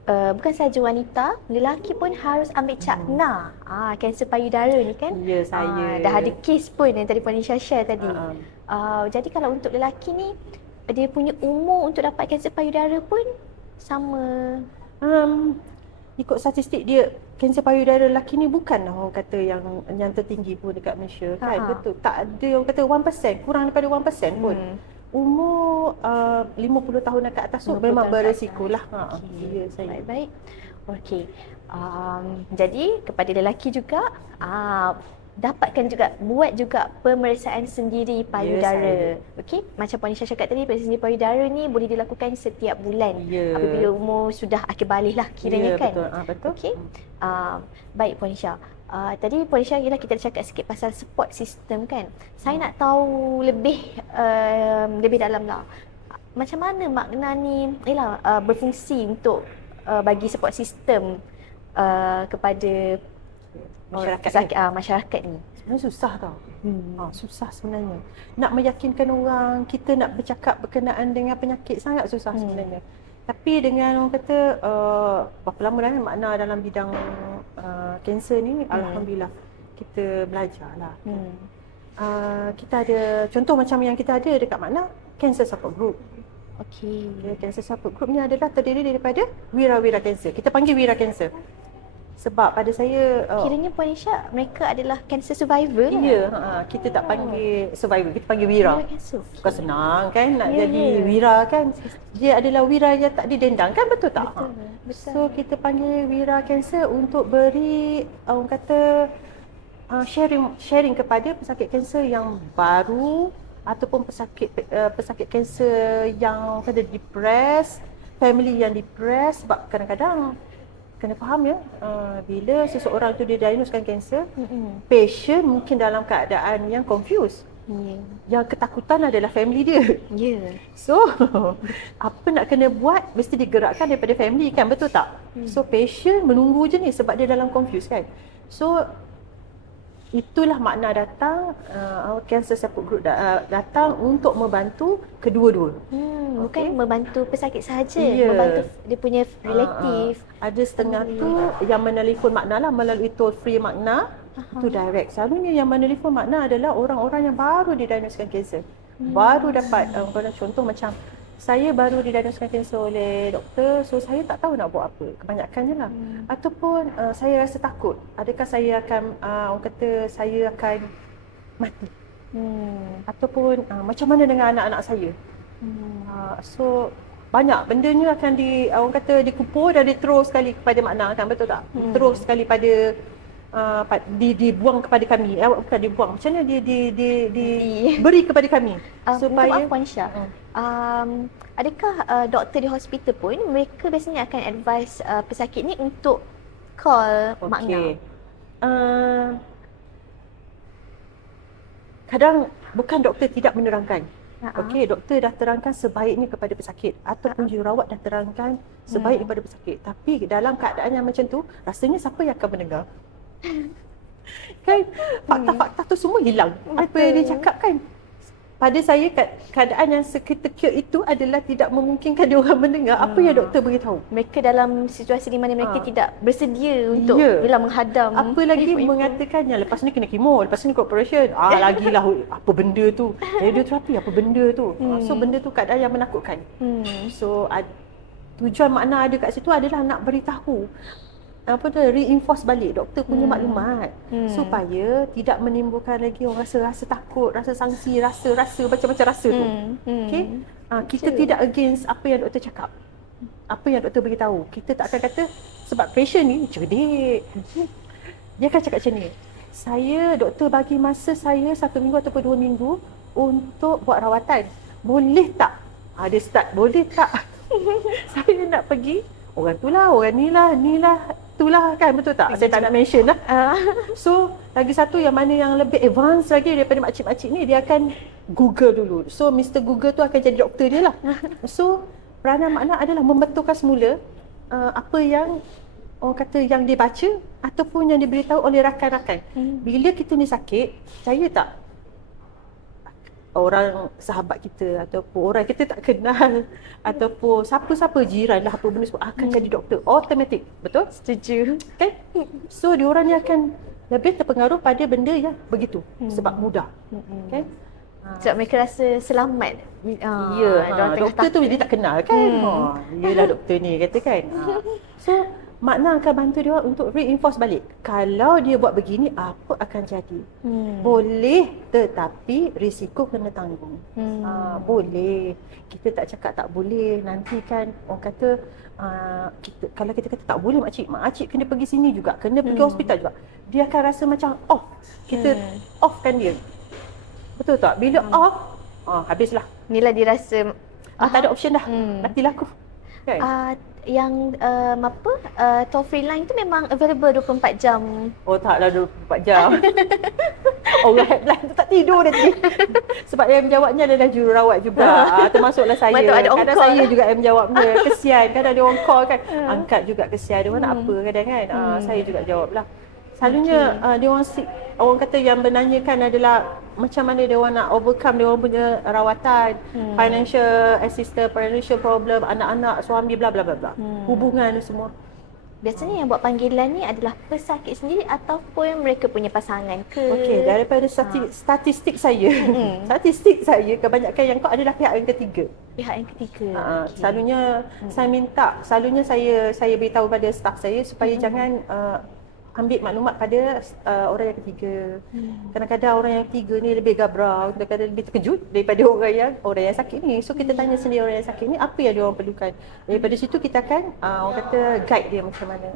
bukan sahaja wanita, lelaki pun harus ambil cakna kanser payudara ni kan. Ya, saya dah ada kes pun yang tadi Puan Isha share tadi. Jadi kalau untuk lelaki ni, dia punya umur untuk dapat kanser payudara pun sama. Ikut statistik dia, kanser payudara lelaki ni bukanlah orang kata yang tertinggi pun dekat Malaysia kan. Betul. Tak ada orang kata 1%, kurang daripada 1% pun. Umur 50 tahun ke atas tu memang beresikolah. Ya, saya. Baik. Okey. Jadi kepada lelaki juga dapatkan juga, buat juga pemeriksaan sendiri payudara. Okey, macam Puan Isha cakap tadi, pemeriksaan sendiri payudara ni boleh dilakukan setiap bulan apabila umur sudah akhir balik lah kiranya kan. Betul. Okey. Baik Puan Isha. Tadi Puan Isha kita cakap sikit pasal support system kan. Saya nak tahu lebih dalam lah. Macam mana makna ni berfungsi untuk bagi support system kepada masyarakat ni. Sebenarnya susah tau. Susah sebenarnya. Nak meyakinkan orang, kita nak bercakap berkenaan dengan penyakit sangat susah sebenarnya. Tapi dengan orang kata berapa lama dah makna dalam bidang kanser ni, alhamdulillah kita belajarlah. Kita ada contoh macam yang kita ada dekat makna cancer support group. Okey. Cancer support group ni adalah terdiri daripada wira-wira kanser. Kita panggil wira kanser. Sebab pada saya kiranya Puan Isha mereka adalah cancer survivor lah. Ya, kita tak panggil survivor, kita panggil wira. Bukan senang kan nak jadi wira kan. Dia adalah wira yang tak didendang kan, betul tak? Betul. So kita panggil wira kanser untuk beri orang kata sharing kepada pesakit kanser yang baru ataupun pesakit kanser yang kena depress, family yang depress. Sebab kadang-kadang kena faham ya, bila seseorang tu didiagnoskan kanser, patient mungkin dalam keadaan yang confused. Yang ketakutan adalah family dia. So, apa nak kena buat mesti digerakkan daripada family kan, betul tak? So, patient menunggu je ni sebab dia dalam confused kan. So, itulah makna datang Cancer Support Group datang untuk membantu kedua-dua. Bukan membantu pesakit sahaja, Yeah. membantu dia punya relatif. Ada setengah tu yang menelefon makna lah melalui toll free makna. Itu direct. Selalunya yang menelefon makna adalah orang-orang yang baru didiagnoskan kanser. Baru dapat contoh macam saya baru didiagnoskan kanser oleh doktor, so saya tak tahu nak buat apa. Kebanyakannya lah. Ataupun saya rasa takut. Adakah saya akan, orang kata saya akan mati. Ataupun macam mana dengan anak-anak saya. So banyak bendanya akan orang kata dikupur dan diterus sekali kepada makna kan, betul tak? Terus sekali pada dibuang kepada kami. Bukan dibuang. Macam mana diberi kepada kami supaya Minta maaf Puan Syah. Adakah doktor di hospital pun mereka biasanya akan advise pesakit ni untuk call makna? Kadang bukan doktor tidak menerangkan. Okey, doktor dah terangkan sebaiknya kepada pesakit ataupun jururawat dah terangkan sebaik kepada pesakit. Tapi dalam keadaan yang macam tu, rasanya siapa yang akan mendengar? Kan fakta-fakta tu semua hilang. Apa yang dia cakap kan? Pada saya keadaan yang seketika itu adalah tidak memungkinkan dia orang mendengar apa yang doktor beritahu. Mereka dalam situasi di mana mereka tidak bersedia untuk menghadam. Apa lagi mengatakan yang lepas ni kena kemo, lepas ni kena operation. Lagilah apa benda tu. Radioterapi apa benda tu. So benda tu keadaan yang menakutkan. So tujuan makna ada kat situ adalah nak beritahu, reinforce balik doktor punya maklumat supaya tidak menimbulkan lagi orang rasa takut, rasa sangsi, rasa macam-macam rasa tu. Okey. Kita tidak against apa yang doktor cakap. Apa yang doktor beritahu. Kita tak akan kata sebab patient ni cerdik. Dia akan cakap macam ni. Doktor bagi masa saya 1 minggu ataupun 2 minggu untuk buat rawatan. Boleh tak? Dia start, boleh tak? Saya nak pergi orang tu lah, orang ni lah, itulah kan, betul tak? Saya tak nak mention lah. So, lagi satu yang mana yang lebih advance lagi daripada makcik-makcik ni, dia akan Google dulu. So, Mr. Google tu akan jadi doktor dia lah. So, peranan makna adalah membetulkan semula apa yang orang kata yang dia baca ataupun yang diberitahu oleh rakan-rakan. Bila kita ni sakit, percaya tak? Orang sahabat kita ataupun orang kita tak kenal ataupun siapa-siapa jiran lah apa benda semua akan jadi doktor automatik. Betul? Setuju. Kan? So diorang ni akan lebih terpengaruh pada benda yang begitu sebab mudah. Kan? Sebab mereka rasa selamat. Doktor tu dia tak kenal kan. Yelah doktor ni kata kan. So makna akan bantu dia untuk reinforce balik. Kalau dia buat begini, apa akan jadi? Boleh, tetapi risiko kena tanggung. Boleh. Kita tak cakap tak boleh. Nanti kan orang kata, kalau kita kata tak boleh makcik kena pergi sini juga, kena pergi hospital juga. Dia akan rasa macam off. Kita offkan dia. Betul tak? Bila off, habislah. Inilah dia rasa tak ada option dah. Matilah aku. Kan? Yang toll free line tu memang available 24 jam. Taklah 24 jam. Orang headline tu tak tidur nanti. Sebab yang menjawabnya adalah jururawat juga. Termasuklah saya. Kadang saya juga yang menjawabnya. Kesian. Kadang dia orang call kan. Angkat juga kesian. Dia orang nak apa kadang kan. Saya juga jawablah. Selalunya dia orang kata yang menanyakan adalah macam mana dia orang nak overcome dia orang punya rawatan, financial assistance, financial problem, anak-anak, suami, bla bla bla bla. Hubungan semua. Biasanya yang buat panggilan ni adalah pesakit sendiri ataupun mereka punya pasangan ke? Okey, daripada statistik saya, statistik saya kebanyakan yang adalah pihak yang ketiga. Pihak yang ketiga. Okay. Selalunya saya beritahu pada staf saya supaya jangan ambil maklumat pada orang yang ketiga. Kadang-kadang orang yang ketiga ni lebih gabrau, kadang-kadang lebih terkejut daripada orang yang sakit ni. So kita tanya sendiri orang yang sakit ni apa yang dia orang perlukan. Daripada situ kita akan orang kata guide dia macam mana.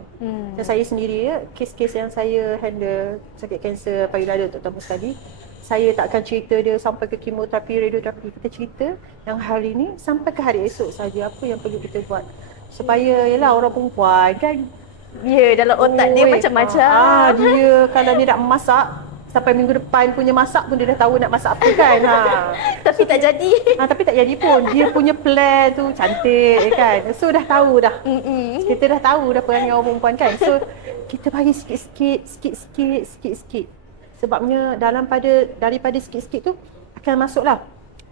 Dan saya sendiri kes-kes yang saya handle sakit kanser payudara terutama sekali, saya tak akan cerita dia sampai ke kemoterapi, radioterapi. Kita cerita yang hari ni sampai ke hari esok saja apa yang perlu kita buat. Supaya yalah orang perempuan kan, Ya, dalam otak dia macam-macam. Dia kalau dia nak masak sampai minggu depan punya masak pun dia dah tahu nak masak apa kan. Tapi tak jadi. Tapi tak jadi pun. Dia punya plan tu cantik kan. So dah tahu dah. Kita dah tahu dah perangai orang perempuan kan. So kita bagi sikit-sikit. Sebabnya daripada sikit-sikit tu akan masuklah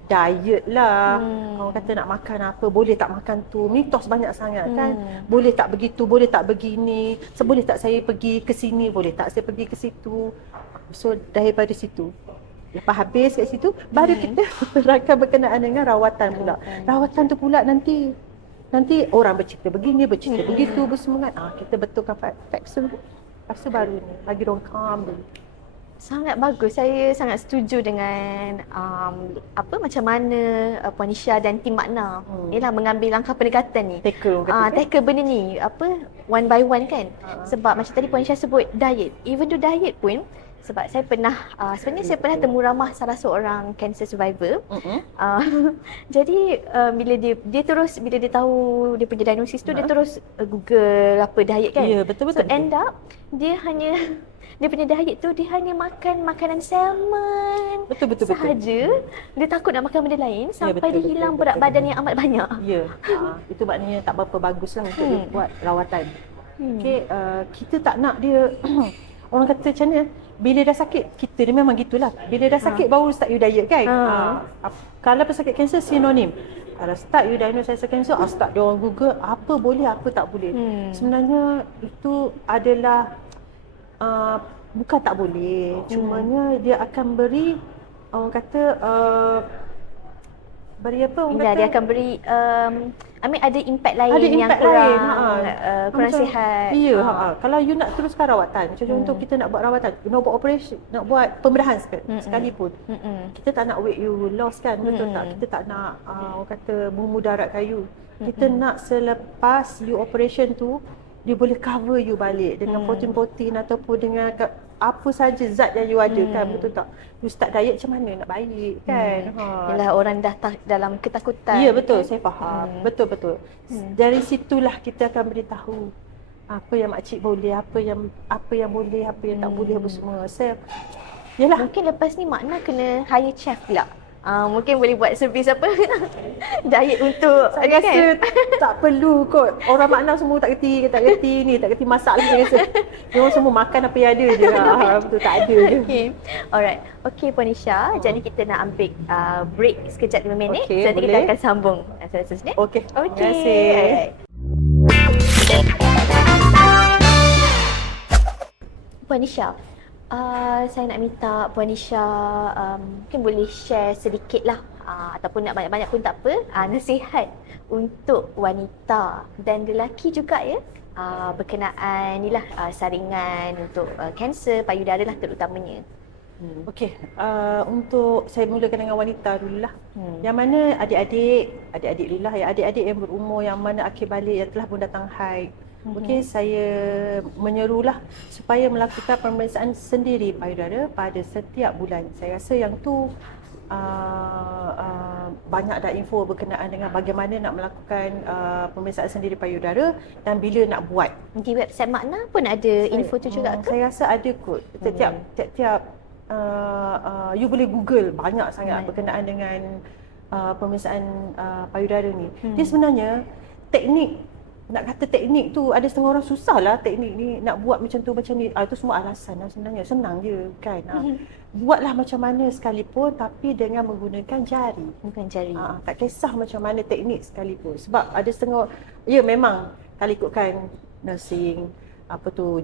diet lah. Orang kata nak makan apa, boleh tak makan tu. Mitos banyak sangat kan. Boleh tak begitu, boleh tak begini. Boleh tak saya pergi ke sini, boleh tak saya pergi ke situ. So daripada situ, lepas habis kat situ, baru kita akan berkenaan dengan rawatan pula. Rawatan tu pula nanti orang bercerita begini, bercerita begitu, bersemangat. Kita betulkan facts tu. Lepas tu baru ni, bagi orang calm dulu. Sangat bagus. Saya sangat setuju dengan macam mana Puan Nisha dan tim Makna ialah mengambil langkah pendekatan ni. Tackle benda ni one by one kan. Sebab macam tadi Puan Nisha sebut diet. Even though diet pun, sebab saya pernah sebenarnya saya pernah temu ramah salah seorang cancer survivor. Jadi bila dia tahu dia punya diagnosis tu, dia terus Google apa diet kan. Ya, betul. So end up dia punya diet tu dia hanya makan makanan salmon. Betul. Sahaja. Dia takut nak makan benda lain sampai dia hilang berat badan yang amat banyak. Ya. Itu maknanya tak berapa baguslah untuk dia buat rawatan. Okey, kita tak nak dia orang kata macam mana, bila dah sakit, kita dia memang gitulah. Bila dah sakit baru start you diet kan. Kalau pesakit kanser sinonim. Kalau start you diagnose kanser, start dia orang Google apa boleh, apa tak boleh. Sebenarnya itu adalah bukan tak boleh, cumanya dia akan beri orang kata dia akan beri ada impact lain yang kurang sihat. Ya, kalau you nak teruskan rawatan, macam contoh kita nak buat rawatan, nak buat operation, nak buat pembedahan sekalipun. Kita tak nak weight you loss kan, betul tak? Kita tak nak orang kata memudaratkan you. Kita nak selepas you operation tu dia boleh cover you balik dengan protein-protein ataupun dengan apa saja zat yang you ada kan, betul tak? You start diet macam mana nak baik kan. Yalah, orang dah dalam ketakutan. Ya, betul, saya faham. Betul. Dari situlah kita akan beritahu apa yang makcik boleh, apa yang boleh, apa yang tak boleh, apa semua. Yalah, mungkin lepas ni Makna kena hire chef pula. Mungkin boleh buat servis diet untuk saya rasa tak perlu kot. Orang Makna semua tak kerti masak lagi. Saya rasa dia orang semua makan apa yang ada je. Betul, tak ada je. Alright. Okay Puan Nisha, jadi kita nak ambil break sekejap 5 minit. Okay, nanti kita akan sambung seterusnya. Okay. Terima kasih. Alright. Puan Nisha, saya nak minta Puan Nisha mungkin boleh share sedikit lah ataupun nak banyak-banyak pun tak apa, nasihat untuk wanita dan lelaki juga ya, berkenaan ni lah saringan untuk kanser payudara lah terutamanya. Okey, untuk saya mulakan dengan wanita dululah. Yang mana adik-adik dululah ya, adik-adik yang berumur yang mana akhir balik yang telah pun datang haid. Okey, saya menyerulah supaya melakukan pemeriksaan sendiri payudara pada setiap bulan. Saya rasa yang tu banyak dah info berkenaan dengan bagaimana nak melakukan pemeriksaan sendiri payudara dan bila nak buat. Di website Makna pun ada info tu juga ke? Saya rasa ada kot. Setiap you boleh Google banyak sangat berkenaan dengan pemeriksaan payudara ni. Dia sebenarnya nak kata teknik tu ada setengah orang susah lah teknik ni nak buat macam tu macam ni. Itu semua alasan lah sebenarnya. Senang je kan. Buatlah macam mana sekalipun tapi dengan menggunakan jari. Tak kisah macam mana teknik sekalipun. Sebab ada setengah, ya memang kalau ikutkan nursing,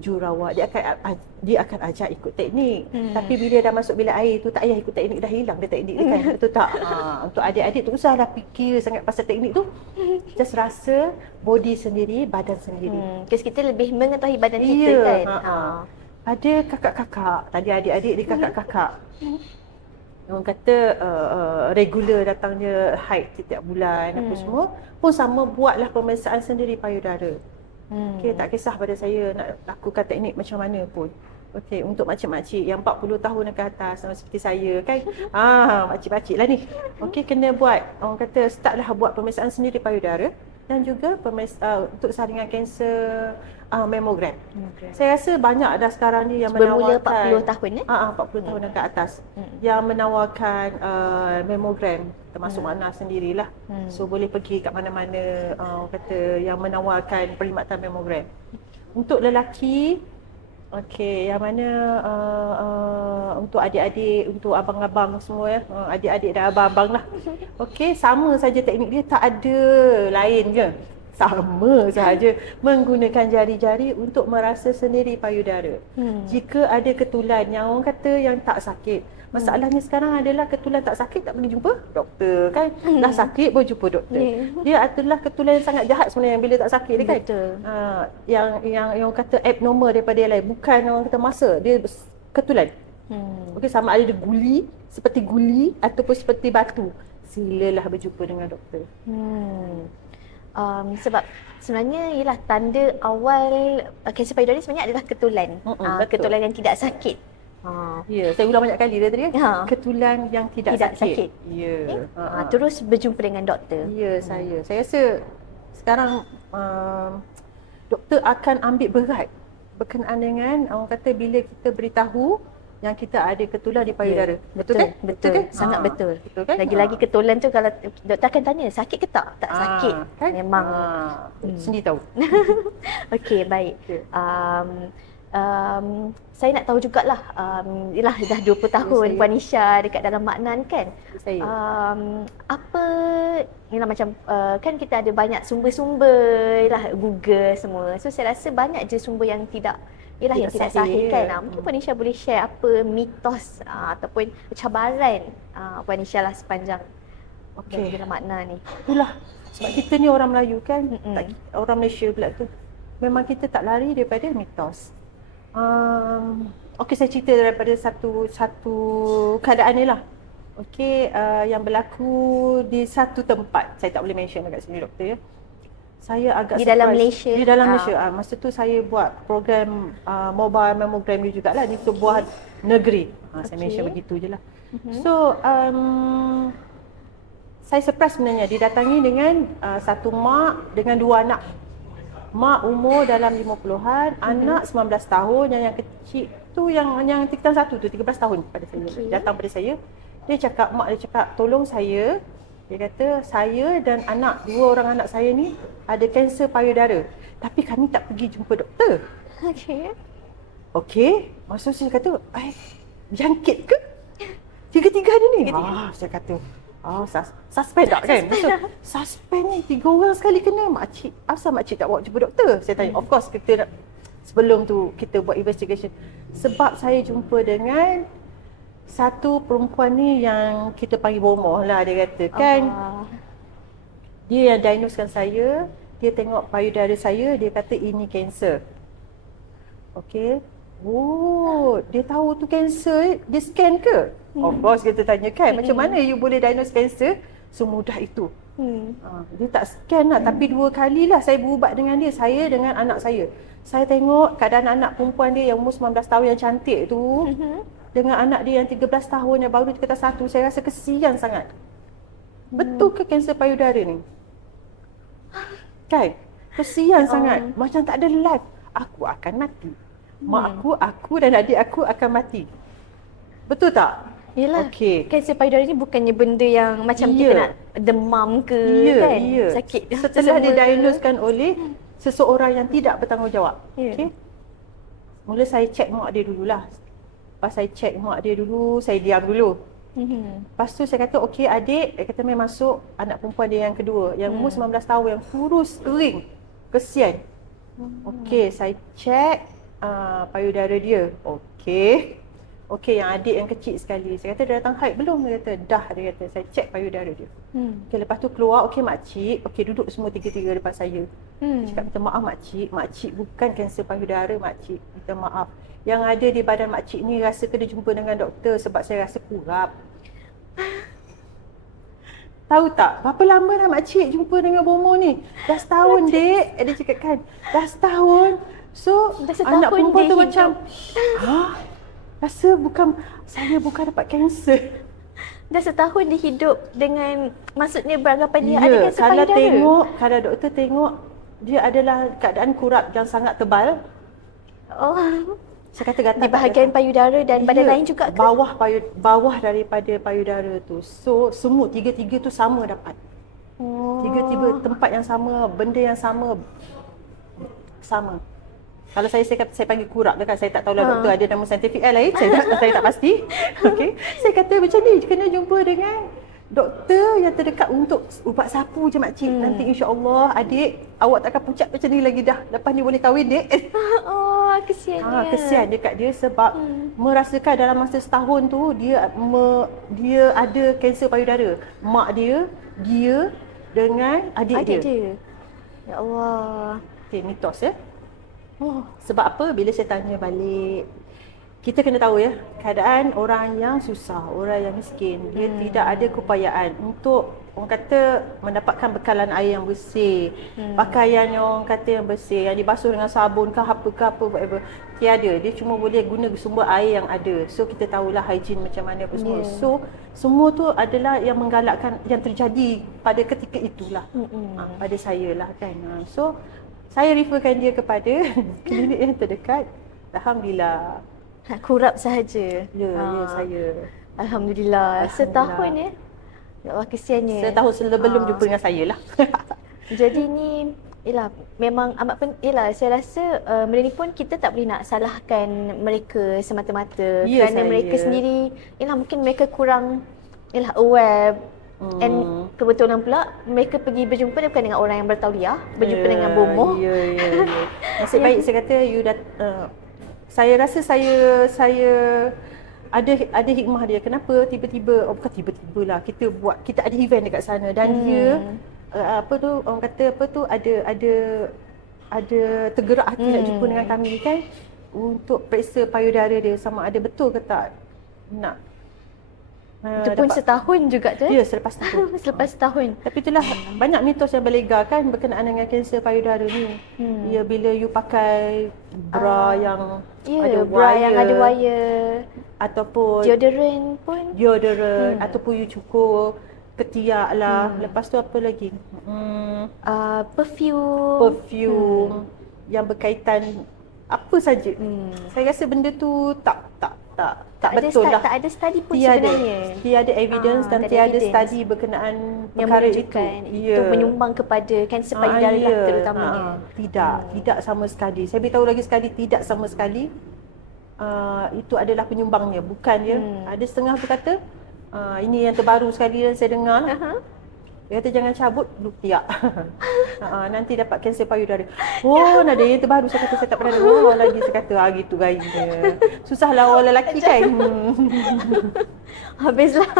jurawat, dia akan ajak ikut teknik. Tapi bila dah masuk bilik air tu, tak payah ikut teknik, dah hilang dia teknik dia kan. Betul tak? Untuk adik-adik tu usahlah fikir sangat pasal teknik tu. Just rasa body sendiri, badan sendiri. Kes kita lebih mengetahui badan kita kan. Ada kakak-kakak, tadi adik-adik dia kakak-kakak. Orang kata regular datangnya haid setiap bulan apa semua pun sama, buatlah pemeriksaan sendiri payudara. Okey, tak kisah pada saya nak lakukan teknik macam mana pun. Okey, untuk makcik-makcik yang 40 tahun ke atas sama seperti saya kan. Makcik-makcik lah ni. Okey, kena buat, orang kata startlah buat pemeriksaan sendiri payudara dan juga untuk saringan kanser mamogram. Saya rasa banyak dah sekarang ni yang Bermula menawarkan 40 tahun 40 tahun dan ke atas yang menawarkan mamogram, termasuk makna sendirilah. So boleh pergi kat mana-mana orang kata yang menawarkan perkhidmatan mamogram. Untuk lelaki, okey, yang mana untuk adik-adik, untuk abang-abang semua ya, adik-adik dan abang-abang lah. Okey, sama saja teknik dia, tak ada lain je. Sama sahaja, menggunakan jari-jari untuk merasa sendiri payudara. Jika ada ketulan yang orang kata yang tak sakit, masalahnya sekarang adalah ketulan tak sakit tak pergi jumpa doktor kan. Dah sakit baru jumpa doktor. Dia adalah ketulan yang sangat jahat sebenarnya bila tak sakit dia kan. Yang orang kata abnormal daripada yang lain, bukan orang kata masa, dia ketulan. Okey, sama ada dia guli, seperti guli ataupun seperti batu. Silalah berjumpa dengan doktor. Sebab sebenarnya ialah tanda awal kanser payudara sebenarnya adalah ketulan. Ketulan yang tidak sakit. Ya, saya ulang banyak kali dah tadi kan. Ketulan yang tidak sakit. Ya. Terus berjumpa dengan doktor. Ya, saya rasa sekarang doktor akan ambil berat berkenaan dengan orang kata bila kita beritahu yang kita ada ketulan di payudara. Betul kan? Betul kan? Sangat betul. Betul kan? Lagi-lagi ketulan tu kalau doktor akan tanya, sakit ke tak? Tak sakit. Kan? Memang. Sendiri tahu. Okey, baik. Saya nak tahu jugalah, yalah dah 20 tahun Puan Nisha dekat dalam Maknan kan. Apa, yalah macam kan kita ada banyak sumber-sumber, yalah Google semua. So saya rasa banyak je sumber yang tidak tidak sahih kan. Mungkin Puan Nisha boleh share apa mitos ataupun cabaran Puan Nisha lah sepanjang dalam makna ni. Itulah sebab kita ni orang Melayu kan, orang Malaysia pula tu. Memang kita tak lari daripada mitos. Okey, saya cerita daripada satu keadaan ni lah. Okey, yang berlaku di satu tempat. Saya tak boleh mention dekat sini doktor ya. Saya agak di dalam Malaysia. Di dalam Malaysia. Masa tu saya buat program mobile mammogram ni jugalah di sebuah negeri. Saya mention begitu je lah. So, saya surprise sebenarnya didatangi dengan satu mak dengan dua anak. Mak umur dalam 50-an, anak 19 tahun, yang kecil tu yang tingkatan satu tu 13 tahun pada saya. Datang pada saya. Mak dia cakap, tolong saya. Dia kata, saya dan dua orang anak saya ni ada kanser payudara. Tapi kami tak pergi jumpa doktor. Okey. Maksud saya kata, jangkit ke? Tiga-tiga ada ni? Saya kata, suspend tak kan? Maksud, suspend ni 3 orang sekali kena. Makcik, asal makcik tak bawa jumpa doktor? Saya tanya, of course kita sebelum tu kita buat investigation. Sebab saya jumpa dengan satu perempuan ni yang kita panggil bomoh lah, dia kata kan. Dia yang diagnosekan saya, dia tengok payudara saya, dia kata ini kanser. Okey. Dia tahu tu kanser, dia scan ke? Of course kita tanya kan, macam mana you boleh diagnose kanser semudah itu? Dia tak scan lah, tapi 2 kali lah saya berubat dengan dia, saya dengan anak saya. Saya tengok keadaan anak perempuan dia yang umur 19 tahun yang cantik tu, dengan anak dia yang 13 tahun yang baru tingkatan 1, saya rasa kesian sangat. Betul ke kanser payudara ni? Kan? Kesian sangat. Macam tak ada life. Aku akan mati. Mak aku dan adik aku akan mati. Betul tak? Yelah. Kanser payudara ni bukannya benda yang macam kita nak demam ke kan? Sakit. Setelah didiagnosekan oleh seseorang yang tidak bertanggungjawab. Mula saya cek mak dia dululah. Lepas saya cek mak dia dulu, saya diam dulu. Lepas tu saya kata, okey adik, dia kata main masuk anak perempuan dia yang kedua, yang umur 19 tahun, yang kurus, kering, kesian. Okey, saya cek payudara dia. Okey. Okey, yang adik yang kecil sekali. Saya kata, dah datang haid belum? Dia kata, dah. Dia kata, saya cek payudara dia. Okey, lepas tu keluar, okey makcik. Okey, duduk semua tiga-tiga depan saya. Dia cakap, minta maaf makcik. Makcik bukan kanser payudara makcik. Minta maaf. Yang ada di badan makcik ni rasa kena jumpa dengan doktor sebab saya rasa kurap. Tahu tak, berapa lama dah makcik jumpa dengan bomoh ni? Dah setahun, dek. Dia cakap kan, dah setahun. So, Dah setahun anak perempuan dia tu hidup. macam, rasa saya bukan dapat kanser. Dah setahun dia hidup dengan, maksudnya beranggapan dia Ya, ada kanser payudara. kalau doktor tengok, dia adalah keadaan kurap yang sangat tebal. Oh, Saya kata gatal. di bahagian payudara dan badan lain juga ke? Bawah daripada payudara tu. So, semua tiga-tiga tu sama dapat. Oh. Tiga-tiga tempat yang sama, benda yang sama. Sama. Kalau saya kata saya panggil kurap dekat, saya tak tahulah doktor ada nama saintifik lain, saya tak pasti. Okey. Saya kata macam ni, kena jumpa dengan doktor yang terdekat untuk ubat sapu je makcik. Nanti insya-Allah adik awak takkan pucat macam ni lagi dah. Lepas ni boleh kahwin, dek. Oh, kesiannya. Kesian dekat dia sebab merasakan dalam masa setahun tu dia ada kanser payudara. Mak dia dengan adik dia. Ya Allah. Okay, mitos ya. Sebab apa? Bila saya tanya balik, kita kena tahu ya, keadaan orang yang susah, orang yang miskin, dia tidak ada keupayaan untuk orang kata mendapatkan bekalan air yang bersih, pakaian yang orang kata yang bersih, yang dibasuh dengan sabun ke apa whatever. Tiada, dia cuma boleh guna sumber air yang ada. So kita tahulah hygiene macam mana apa semua. So semua tu adalah yang menggalakkan yang terjadi pada ketika itulah. Pada saya lah kan. So saya referkan dia kepada klinik yang terdekat. Alhamdulillah. Kurap sahaja. Ya, saya. Alhamdulillah. Setahun ya. Ya Allah, kesiannya. Setahun sebelum jumpa dengan saya lah. Jadi ni, yelah, memang amat yelah, saya rasa benda ni pun kita tak boleh nak salahkan mereka semata-mata. Ya, kerana mereka sendiri, yelah mungkin mereka kurang aware. And kebetulan pula mereka pergi berjumpa bukan dengan orang yang bertauliah, berjumpa dengan bomoh. Ya. Nasib baik saya kata you saya rasa saya ada hikmah dia. Kenapa tiba-tiba, bukan tiba-tiba lah, kita ada event dekat sana dan dia orang kata ada tergerak hati nak jumpa dengan kami kan, untuk periksa payudara dia sama ada betul ke tak nak. Itu pun setahun juga tu Ya, selepas tahun. Selepas setahun. Tapi itulah banyak mitos yang berlegar kan berkenaan dengan kanser payudara ni. Ya, bila you pakai bra yang ada bra wire, yang ada wire, ataupun deodorant ataupun you cukur ketiak lah. Lepas tu apa lagi? Perfume yang berkaitan apa saja. Saya rasa benda tu tak betul lah. Tak ada study pun sebenarnya. Tiada evidence dan tiada study berkenaan perkara itu. Itu menyumbang kepada kanser payudara lah terutamanya. Tidak sama sekali. Saya beritahu lagi sekali, tidak sama sekali. Itu adalah penyumbangnya, bukan ya. Ada setengah berkata, ini yang terbaru sekali yang saya dengar. Dia kata jangan cabut tiak. Nanti dapat kanser payudara. Ada yang terbaru saya kata, saya tak pernah dengar lagi. Saya kata gitu gayanya. Susahlah orang lelaki kan. Habislah.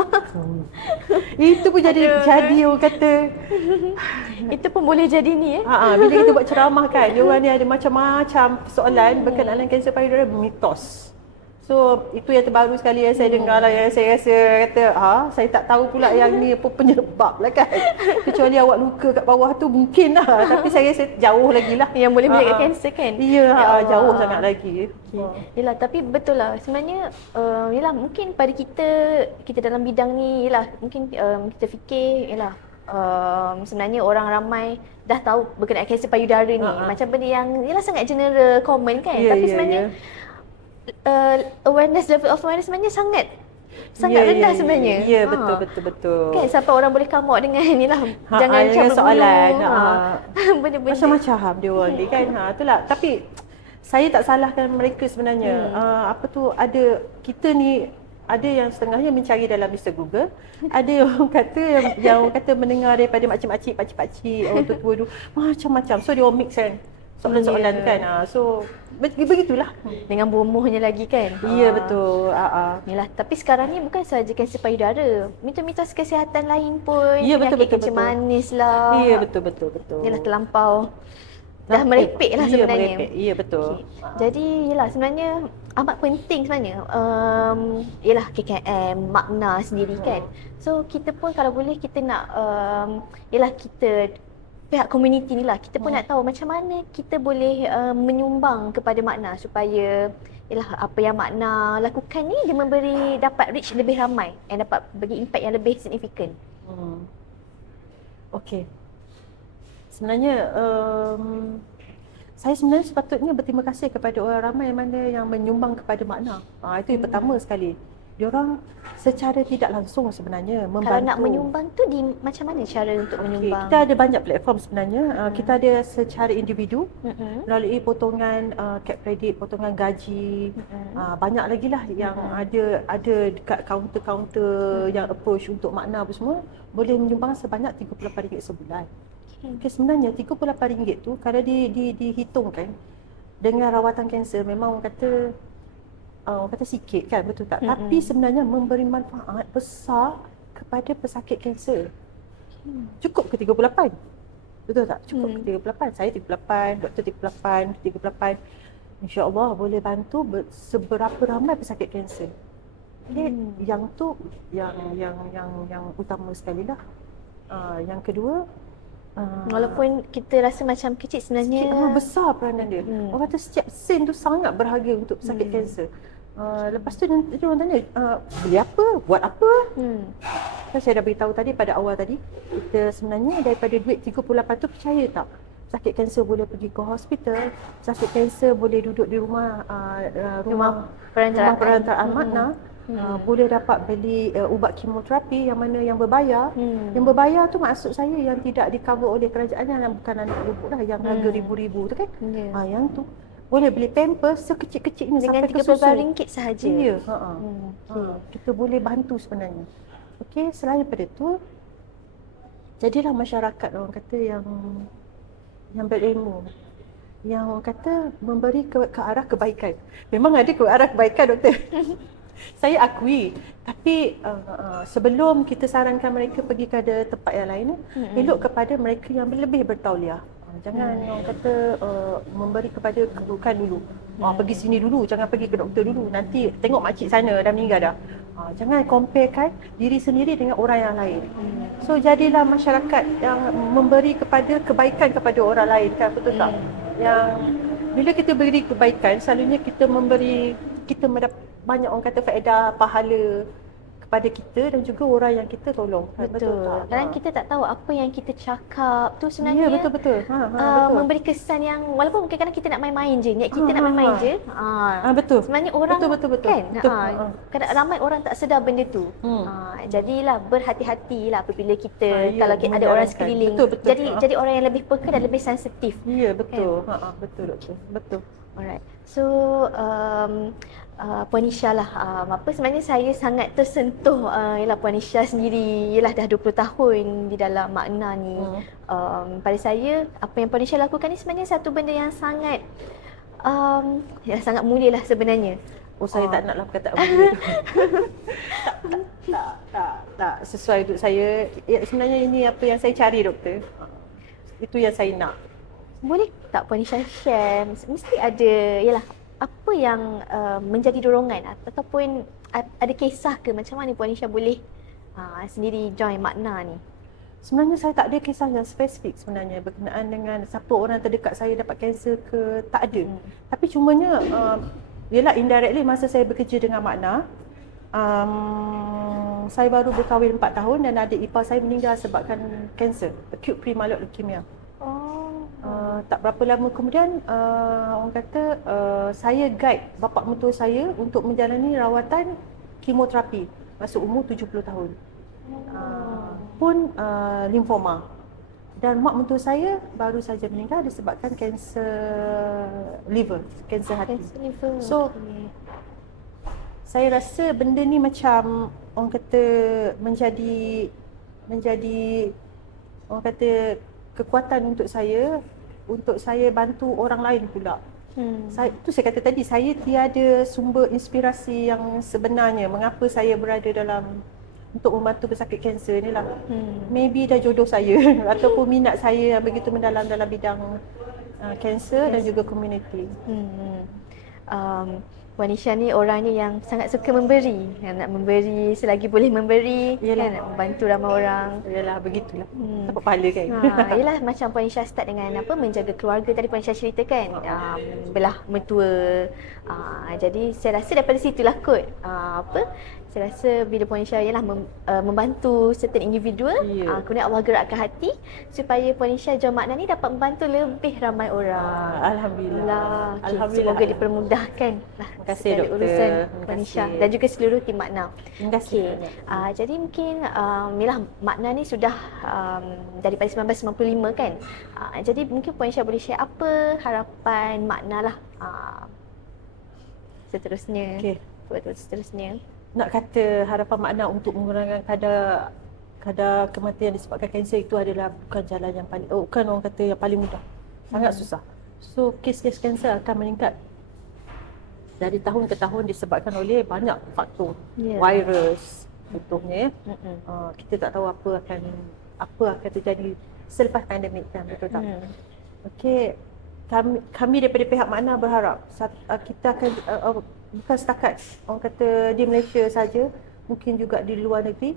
Itu pun jadi orang kata. Itu pun boleh jadi ni ya. Bila kita buat ceramah kan, dia orang ni ada macam-macam persoalan berkenaan dengan kanser payudara, mitos. So itu yang terbaru sekali yang saya dengar lah, yang saya rasa kata saya tak tahu pula yang ni apa penyebab lah kan. Kecuali awak luka kat bawah tu mungkin lah, tapi saya rasa jauh lagi lah yang boleh menyebabkan kanser kan. Ya, jauh sangat lagi. Yelah, tapi betul lah sebenarnya, yelah mungkin pada kita dalam bidang ni, yelah mungkin kita fikir yelah sebenarnya orang ramai dah tahu berkenaan kanser payudara ni, macam benda yang yelah sangat general, common kan. Tapi sebenarnya level of awareness sebenarnya sangat rendah sebenarnya. Ya, betul. Kan sampai orang boleh come out dengan inilah jangan cabut soalan. Benda-benda Macam-macam dia orang ni kan. Itulah. Tapi saya tak salahkan mereka sebenarnya. Kita ni ada yang setengahnya mencari dalam Mr. Google, ada yang kata yang orang kata mendengar daripada makcik-makcik, pakcik-pakcik, orang tua-tua tu macam-macam. So dia orang mix kan. soalan-soalan kan. So begitulah. Dengan bomohnya lagi kan. Ya betul. Yalah, tapi sekarang ni bukan sahaja kanser payudara. Mitos-mitos kesihatan lain pun. Ya, betul, penyakit kencing manis lah. Ya betul. Yalah, terlampau. Dah merepek lah Ya, sebenarnya. merepek. Ya betul. Jadi yalah, sebenarnya amat penting sebenarnya. Yalah, KKM, makna sendiri kan. So kita pun kalau boleh kita nak yalah, kita pihak komuniti ni lah, kita pun nak tahu macam mana kita boleh menyumbang kepada makna supaya yalah, apa yang makna lakukan ni dia dapat reach lebih ramai dan dapat bagi impact yang lebih signifikan. Okey. Sebenarnya saya sebenarnya sepatutnya berterima kasih kepada orang ramai mana yang menyumbang kepada makna. Itu yang pertama sekali. Diorang secara tidak langsung sebenarnya membantu. Kalau nak menyumbang tu macam mana cara untuk menyumbang? Kita ada banyak platform sebenarnya. Kita ada secara individu melalui potongan kad kredit, potongan gaji. Banyak lagi lah yang ada dekat kaunter-kaunter yang approach untuk makna apa semua, boleh menyumbang sebanyak RM38 sebulan. Okay, sebenarnya RM38 tu kalau dihitungkan dengan rawatan kanser, memang orang kata sikit kan, betul tak? Tapi sebenarnya memberi manfaat besar kepada pesakit kanser. Cukup ke 38? Betul tak? Cukup ke 38? Saya 38, doktor 38. InsyaAllah boleh bantu seberapa ramai pesakit kanser. Okay, yang tu yang utama sekali lah. Yang kedua, walaupun kita rasa macam kecil, sebenarnya besar peranan dia. Orang kata setiap sen tu sangat berharga untuk pesakit kanser. Lepas tu dia orang tanya, beli apa? Buat apa? Saya dah beritahu tadi pada awal tadi, kita sebenarnya daripada duit 38 tu, percaya tak? Pesakit kanser boleh pergi ke hospital, pesakit kanser boleh duduk di rumah perantaraan makna. Boleh dapat beli ubat kemoterapi yang mana yang berbayar. Yang berbayar tu maksud saya yang tidak di-cover oleh kerajaan, yang bukan anak luput lah, yang harga ribu-ribu tu kan. Yang tu boleh beli pampers sekecil-kecilnya sampai ke susu. Dengan RM35 sahaja. Ya. Kita boleh bantu sebenarnya. Okey, selain daripada tu, jadilah masyarakat orang kata yang berilmu, yang orang kata memberi ke arah kebaikan. Memang ada ke arah kebaikan, doktor. Saya akui, tapi sebelum kita sarankan mereka pergi ke tempat yang lain, elok kepada mereka yang lebih bertauliah. Jangan orang kata memberi kepada keburukan dulu. Pergi sini dulu, jangan pergi ke doktor dulu. Nanti tengok makcik sana dah meninggal dah. Jangan comparekan diri sendiri dengan orang yang lain. So jadilah masyarakat yang memberi kepada kebaikan kepada orang lain kan, betul tak? Yang bila kita beri kebaikan, selalunya kita mendapat banyak orang kata faedah, pahala kepada kita dan juga orang yang kita tolong. Betul tak? Dan kita tak tahu apa yang kita cakap tu sebenarnya. Ya, betul. Betul. Memberi kesan yang, walaupun mungkin kadang kita nak main-main je, niat kita nak main-main je. Betul. Sebenarnya orang betul. kan, Betul. kadang ramai orang tak sedar benda tu. Jadilah berhati-hatilah apabila kita kalau ada orang sekeliling. Betul. Jadi orang yang lebih peka dan lebih sensitif. Ya, betul. Betul, doktor. Betul. Alright. So Puan Isha lah, sebenarnya saya sangat tersentuh ialah Puan Isha sendiri ialah dah 20 tahun di dalam makna ni. Pada saya, apa yang Puan Isha lakukan ni sebenarnya satu benda yang sangat sangat mulia lah sebenarnya. Saya tak naklah perkataan mulia tu. tak sesuai untuk saya. Sebenarnya ini apa yang saya cari, doktor. Itu yang saya nak. Boleh tak Puan Isha share? Mesti ada, ialah apa yang menjadi dorongan ataupun ada kisah ke macam mana Puan Isha boleh sendiri join makna ni? Sebenarnya saya tak ada kisah yang spesifik sebenarnya berkenaan dengan siapa orang terdekat saya dapat kanser ke, tak ada. Tapi cumanya ialah indirectly masa saya bekerja dengan makna, saya baru berkahwin 4 tahun dan adik ipar saya meninggal sebabkan kanser, acute premyeloid leukemia. Tak berapa lama kemudian orang kata saya guide bapa mentua saya untuk menjalani rawatan kemoterapi masa umur 70 tahun. Pun limfoma. Dan mak mentua saya baru saja meninggal disebabkan kanser liver, kanser hati. So saya rasa benda ni macam orang kata menjadi orang kata kekuatan untuk saya untuk saya bantu orang lain pula. Saya kata tadi, saya tiada sumber inspirasi yang sebenarnya mengapa saya berada dalam untuk membantu pesakit kanser ni lah. Maybe dah jodoh saya ataupun minat saya yang begitu mendalam dalam bidang kanser dan juga community. Puan Isha ni orangnya yang sangat suka memberi, yang nak memberi selagi boleh memberi, Yalah. kan, nak membantu ramai orang. Yalah, begitulah. Dapat pahala kan. Yelah, macam Puan Isha start dengan apa, menjaga keluarga tadi Puan Isha ceritakan, belah mertua. Jadi saya rasa daripada situlah kot saya rasa bila Puan Isha ialah membantu certain individual, kemudian Allah gerakkan hati supaya Puan Isha Jual Makna ni dapat membantu lebih ramai orang. Alhamdulillah. Okay, Alhamdulillah. semoga dipermudahkan Terima kasih, segala doktor. urusan Terima Puan Isha kasih. dan juga seluruh tim Makna. Terima kasih. Jadi mungkin Milah, Makna ni sudah daripada 1995 kan. Jadi mungkin Puan Isha boleh share apa harapan Makna lah seterusnya. Okey. Waktu seterusnya. Nak kata harapan Makna untuk mengurangkan kadar kematian disebabkan kanser itu adalah bukan jalan yang paling, bukan orang kata yang paling mudah. Sangat susah. So kes-kes kanser akan meningkat dari tahun ke tahun disebabkan oleh banyak faktor. Virus contohnya. Kita tak tahu apa akan terjadi selepas pandemik kan, betul tak? Okey, kami daripada pihak Makna berharap kita akan bukan setakat orang kata di Malaysia saja, mungkin juga di luar negeri,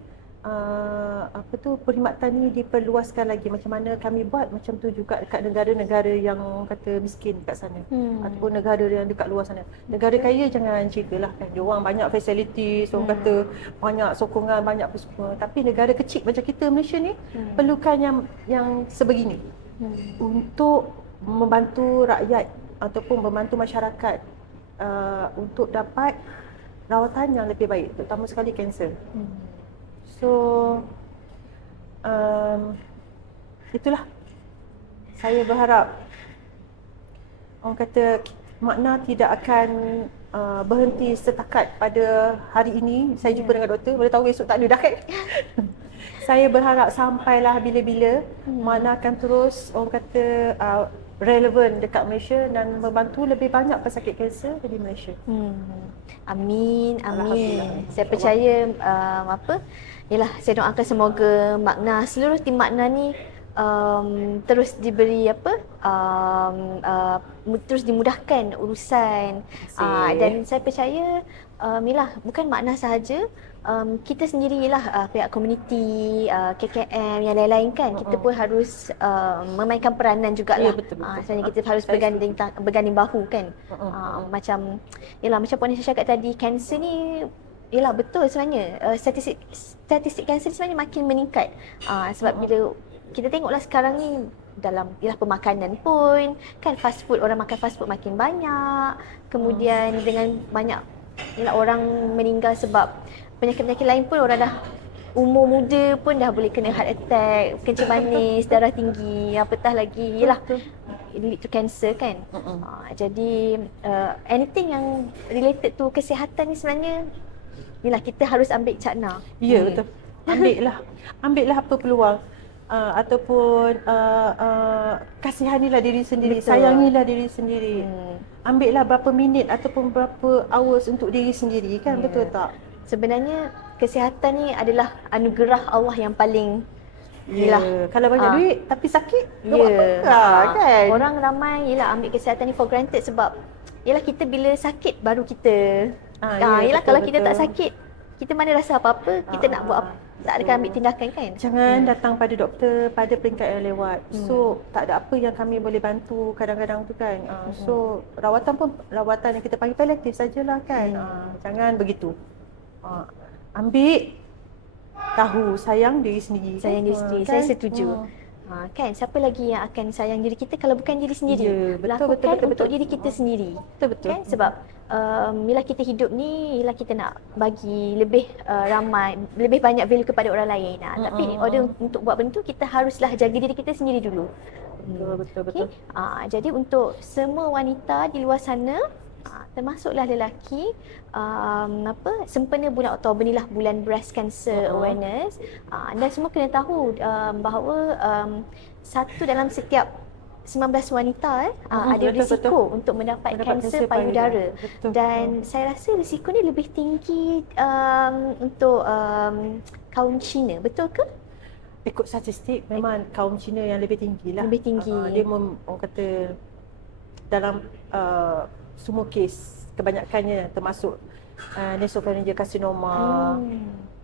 perkhidmatan ni diperluaskan lagi. Macam mana kami buat, macam tu juga dekat negara-negara yang orang kata miskin dekat sana, ataupun negara yang dekat luar sana. Negara kaya jangan ceritalah kan, diorang banyak facilities, orang kata banyak sokongan, banyak apa semua. Tapi negara kecil macam kita Malaysia ni perlukan yang sebegini untuk membantu rakyat ataupun membantu masyarakat untuk dapat rawatan yang lebih baik, terutama sekali kanser. So itulah, saya berharap orang kata Makna tidak akan berhenti setakat pada hari ini. Saya jumpa dengan doktor, boleh tahu esok tak ada dah kan. Saya berharap sampailah bila-bila Makna akan terus orang kata relevan dekat Malaysia dan membantu lebih banyak pesakit kanser di Malaysia. Amin, amin. Alhamdulillah. Saya percaya yalah, saya doakan semoga Makna, seluruh tim Makna ni terus diberi terus dimudahkan urusan. Dan saya percaya Milah, bukan Makna sahaja, kita sendirilah pihak komuniti, KKM yang lain-lain kan, kita pun harus memainkan peranan jugalah. Betul. Sebenarnya kita harus berganding bahu kan. Macam Puan Isha cakap tadi, kanser ni betul sebenarnya. Statistik kanser sebenarnya makin meningkat. Sebab bila kita tengoklah sekarang ni dalam pemakanan pun kan, fast food, orang makan fast food makin banyak. Kemudian dengan banyak orang meninggal sebab penyakit-penyakit lain pun, orang dah umur muda pun dah boleh kena heart attack, kencing manis, darah tinggi, apatah lagi lead to cancer kan. Jadi anything yang related to kesihatan ni sebenarnya kita harus ambil cakna. Ya, betul. Ambillah apa peluang, ataupun kasihanilah diri sendiri, sayangilah diri sendiri. Ambillah berapa minit ataupun berapa hours untuk diri sendiri kan, betul tak? Sebenarnya kesihatan ni adalah anugerah Allah yang paling Kalau banyak duit tapi sakit, buat apa kan? Orang ramai ambil kesihatan ni for granted sebab kita bila sakit baru kita kalau kita tak sakit, kita mana rasa apa-apa, kita nak buat apa, tak akan ambil tindakan kan. Jangan datang pada doktor pada peringkat yang lewat. So tak ada apa yang kami boleh bantu kadang-kadang tu kan. So rawatan pun rawatan yang kita panggil paliatif sajalah kan. Jangan begitu. Ambil tahu sayang diri sendiri. Sayang diri sendiri, saya setuju. Kan, siapa lagi yang akan sayang diri kita kalau bukan diri sendiri? Lakukan untuk diri kita sendiri. Betul. Kan, sebab bila kita hidup ni, kita nak bagi lebih ramai, lebih banyak value kepada orang lain. Tapi order untuk buat benda tu, kita haruslah jaga diri kita sendiri dulu. Betul. Jadi untuk semua wanita di luar sana, termasuklah lelaki, sempena bulan Oktober ni lah bulan breast cancer awareness, dan semua kena tahu bahawa satu dalam setiap 19 wanita ada betul, risiko betul. untuk mendapat Mendapat kanser kanser payudara. Betul. Dan saya rasa risiko ni lebih tinggi untuk kaum Cina, betul ke? Ikut statistik memang kaum Cina yang lebih tinggi lah. Lebih tinggi. Dia orang kata dalam semua kes kebanyakannya termasuk nasopharyngeal carcinoma,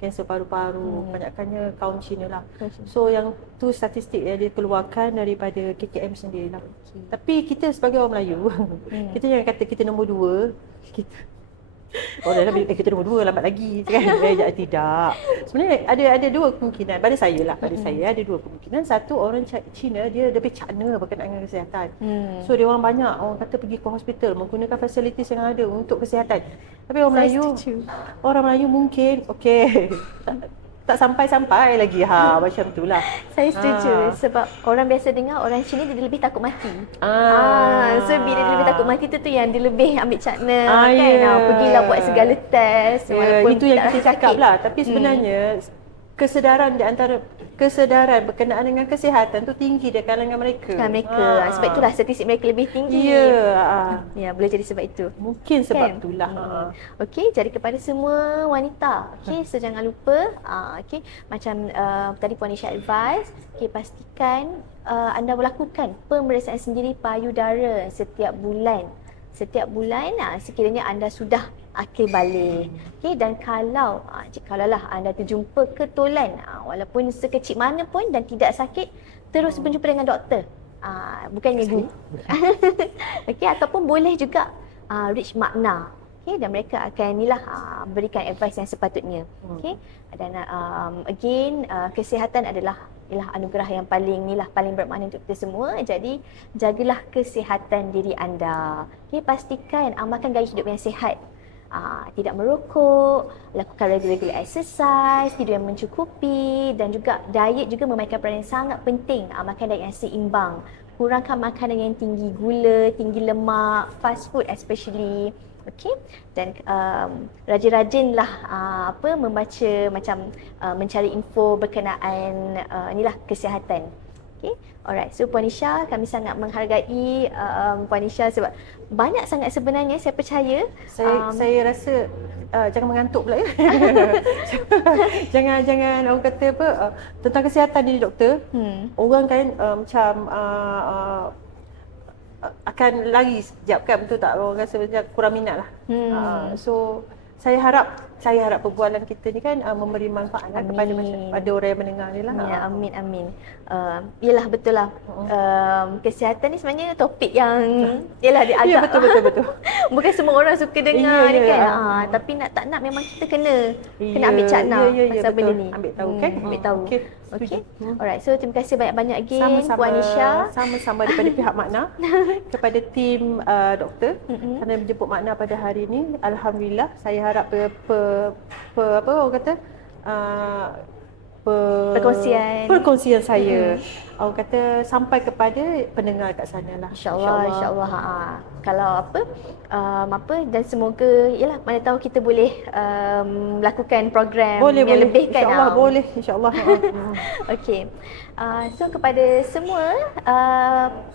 kanser paru-paru, kebanyakannya kaum Cina lah. So yang tu statistik yang dia keluarkan daripada KKM sendiri lah. Tapi kita sebagai orang Melayu, kita jangan kata kita nombor 2. Orang dalam kita nombor 2 lambat lagi kan. Tidak. Sebenarnya ada dua kemungkinan pada saya lah, saya ada dua kemungkinan. Satu, orang Cina dia lebih cakna berkenaan dengan kesihatan. So dia orang banyak orang kata pergi ke hospital menggunakan fasilitis yang ada untuk kesihatan. Tapi orang Melayu mungkin okey tak sampai-sampai lagi macam itulah. Saya setuju sebab orang biasa dengar orang Cina dia lebih takut mati. So bila dia lebih takut mati tu yang dia lebih ambil cakna kan. Pergilah buat segala test walaupun itu yang tak kita rasa cakap sakit. lah. Tapi sebenarnya kesedaran berkenaan dengan kesihatan tu tinggi di kalangan mereka. Sebab itulah statistik mereka lebih tinggi. Ya, boleh jadi sebab itu. Mungkin sebab Kan? itulah. Okey, jadi kepada semua wanita, okey, so jangan lupa okey, macam tadi Puan Isha advise, okey, pastikan anda melakukan pemeriksaan sendiri payudara setiap bulan. Setiap bulan sekiranya anda sudah akhir balik. Okey, dan kalaulah anda terjumpa ketulan walaupun sekecil mana pun dan tidak sakit, terus berjumpa dengan doktor. Bukannya guru. Okey, ataupun boleh juga reach makna. Okey, dan mereka akan berikan advice yang sepatutnya. Okey. Dan again kesihatan adalah anugerah yang paling bermakna untuk kita semua. Jadi jagalah kesihatan diri anda. Okey, pastikan amalkan gaya hidup yang sihat. Tidak merokok, lakukan regular exercise, tidur yang mencukupi, dan juga diet juga memainkan peranan yang sangat penting. Makan diet yang seimbang, kurangkan makanan yang tinggi gula, tinggi lemak, fast food especially. Okey, dan rajin-rajinlah membaca macam mencari info berkenaan kesihatan. Okey. Alright, so Puan Isha, kami sangat menghargai Puan Isha sebab banyak sangat sebenarnya saya percaya. Saya rasa jangan mengantuk pula ya. jangan orang kata tentang kesihatan ni doktor. Orang kan macam akan lari sekejap kan, betul tak? Orang rasa macam kurang minat lah. So saya harap perbualan kita ni kan memberi manfaat kepada orang yang mendengar ni lah. Ya, amin. Yelah, betul lah. Kesihatan ni sebenarnya topik yang yelah dia agak betul. bukan semua orang suka dengar ni kan. Tapi tak nak memang kita kena ambil cakna pasal benda ni. Ambil tahu kan? Ambil tahu. Okay. Alright, so terima kasih banyak-banyak again Puan Isha. Sama-sama daripada pihak Makna, kepada tim doktor kerana menjemput Makna pada hari ini. Alhamdulillah, saya harap orang kata perkongsian saya orang kata sampai kepada pendengar kat sana lah. InsyaAllah. Kalau dan semoga mana tahu kita boleh melakukan program yang lebih kan. InsyaAllah boleh. InsyaAllah. Okey. So kepada semua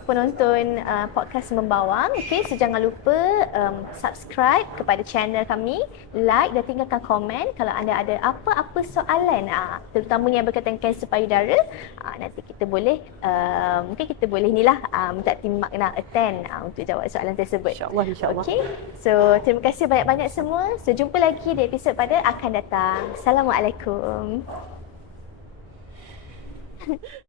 penonton podcast Membawang, so jangan lupa subscribe kepada channel kami, like dan tinggalkan komen kalau anda ada apa-apa soalan terutamanya yang berkaitan kanser payudara. Nanti kita boleh mungkin kita boleh minta tim Makna attend untuk jawab soalan tersebut. InsyaAllah. Okey. So terima kasih banyak-banyak semua. So jumpa lagi di episod pada akan datang. Assalamualaikum.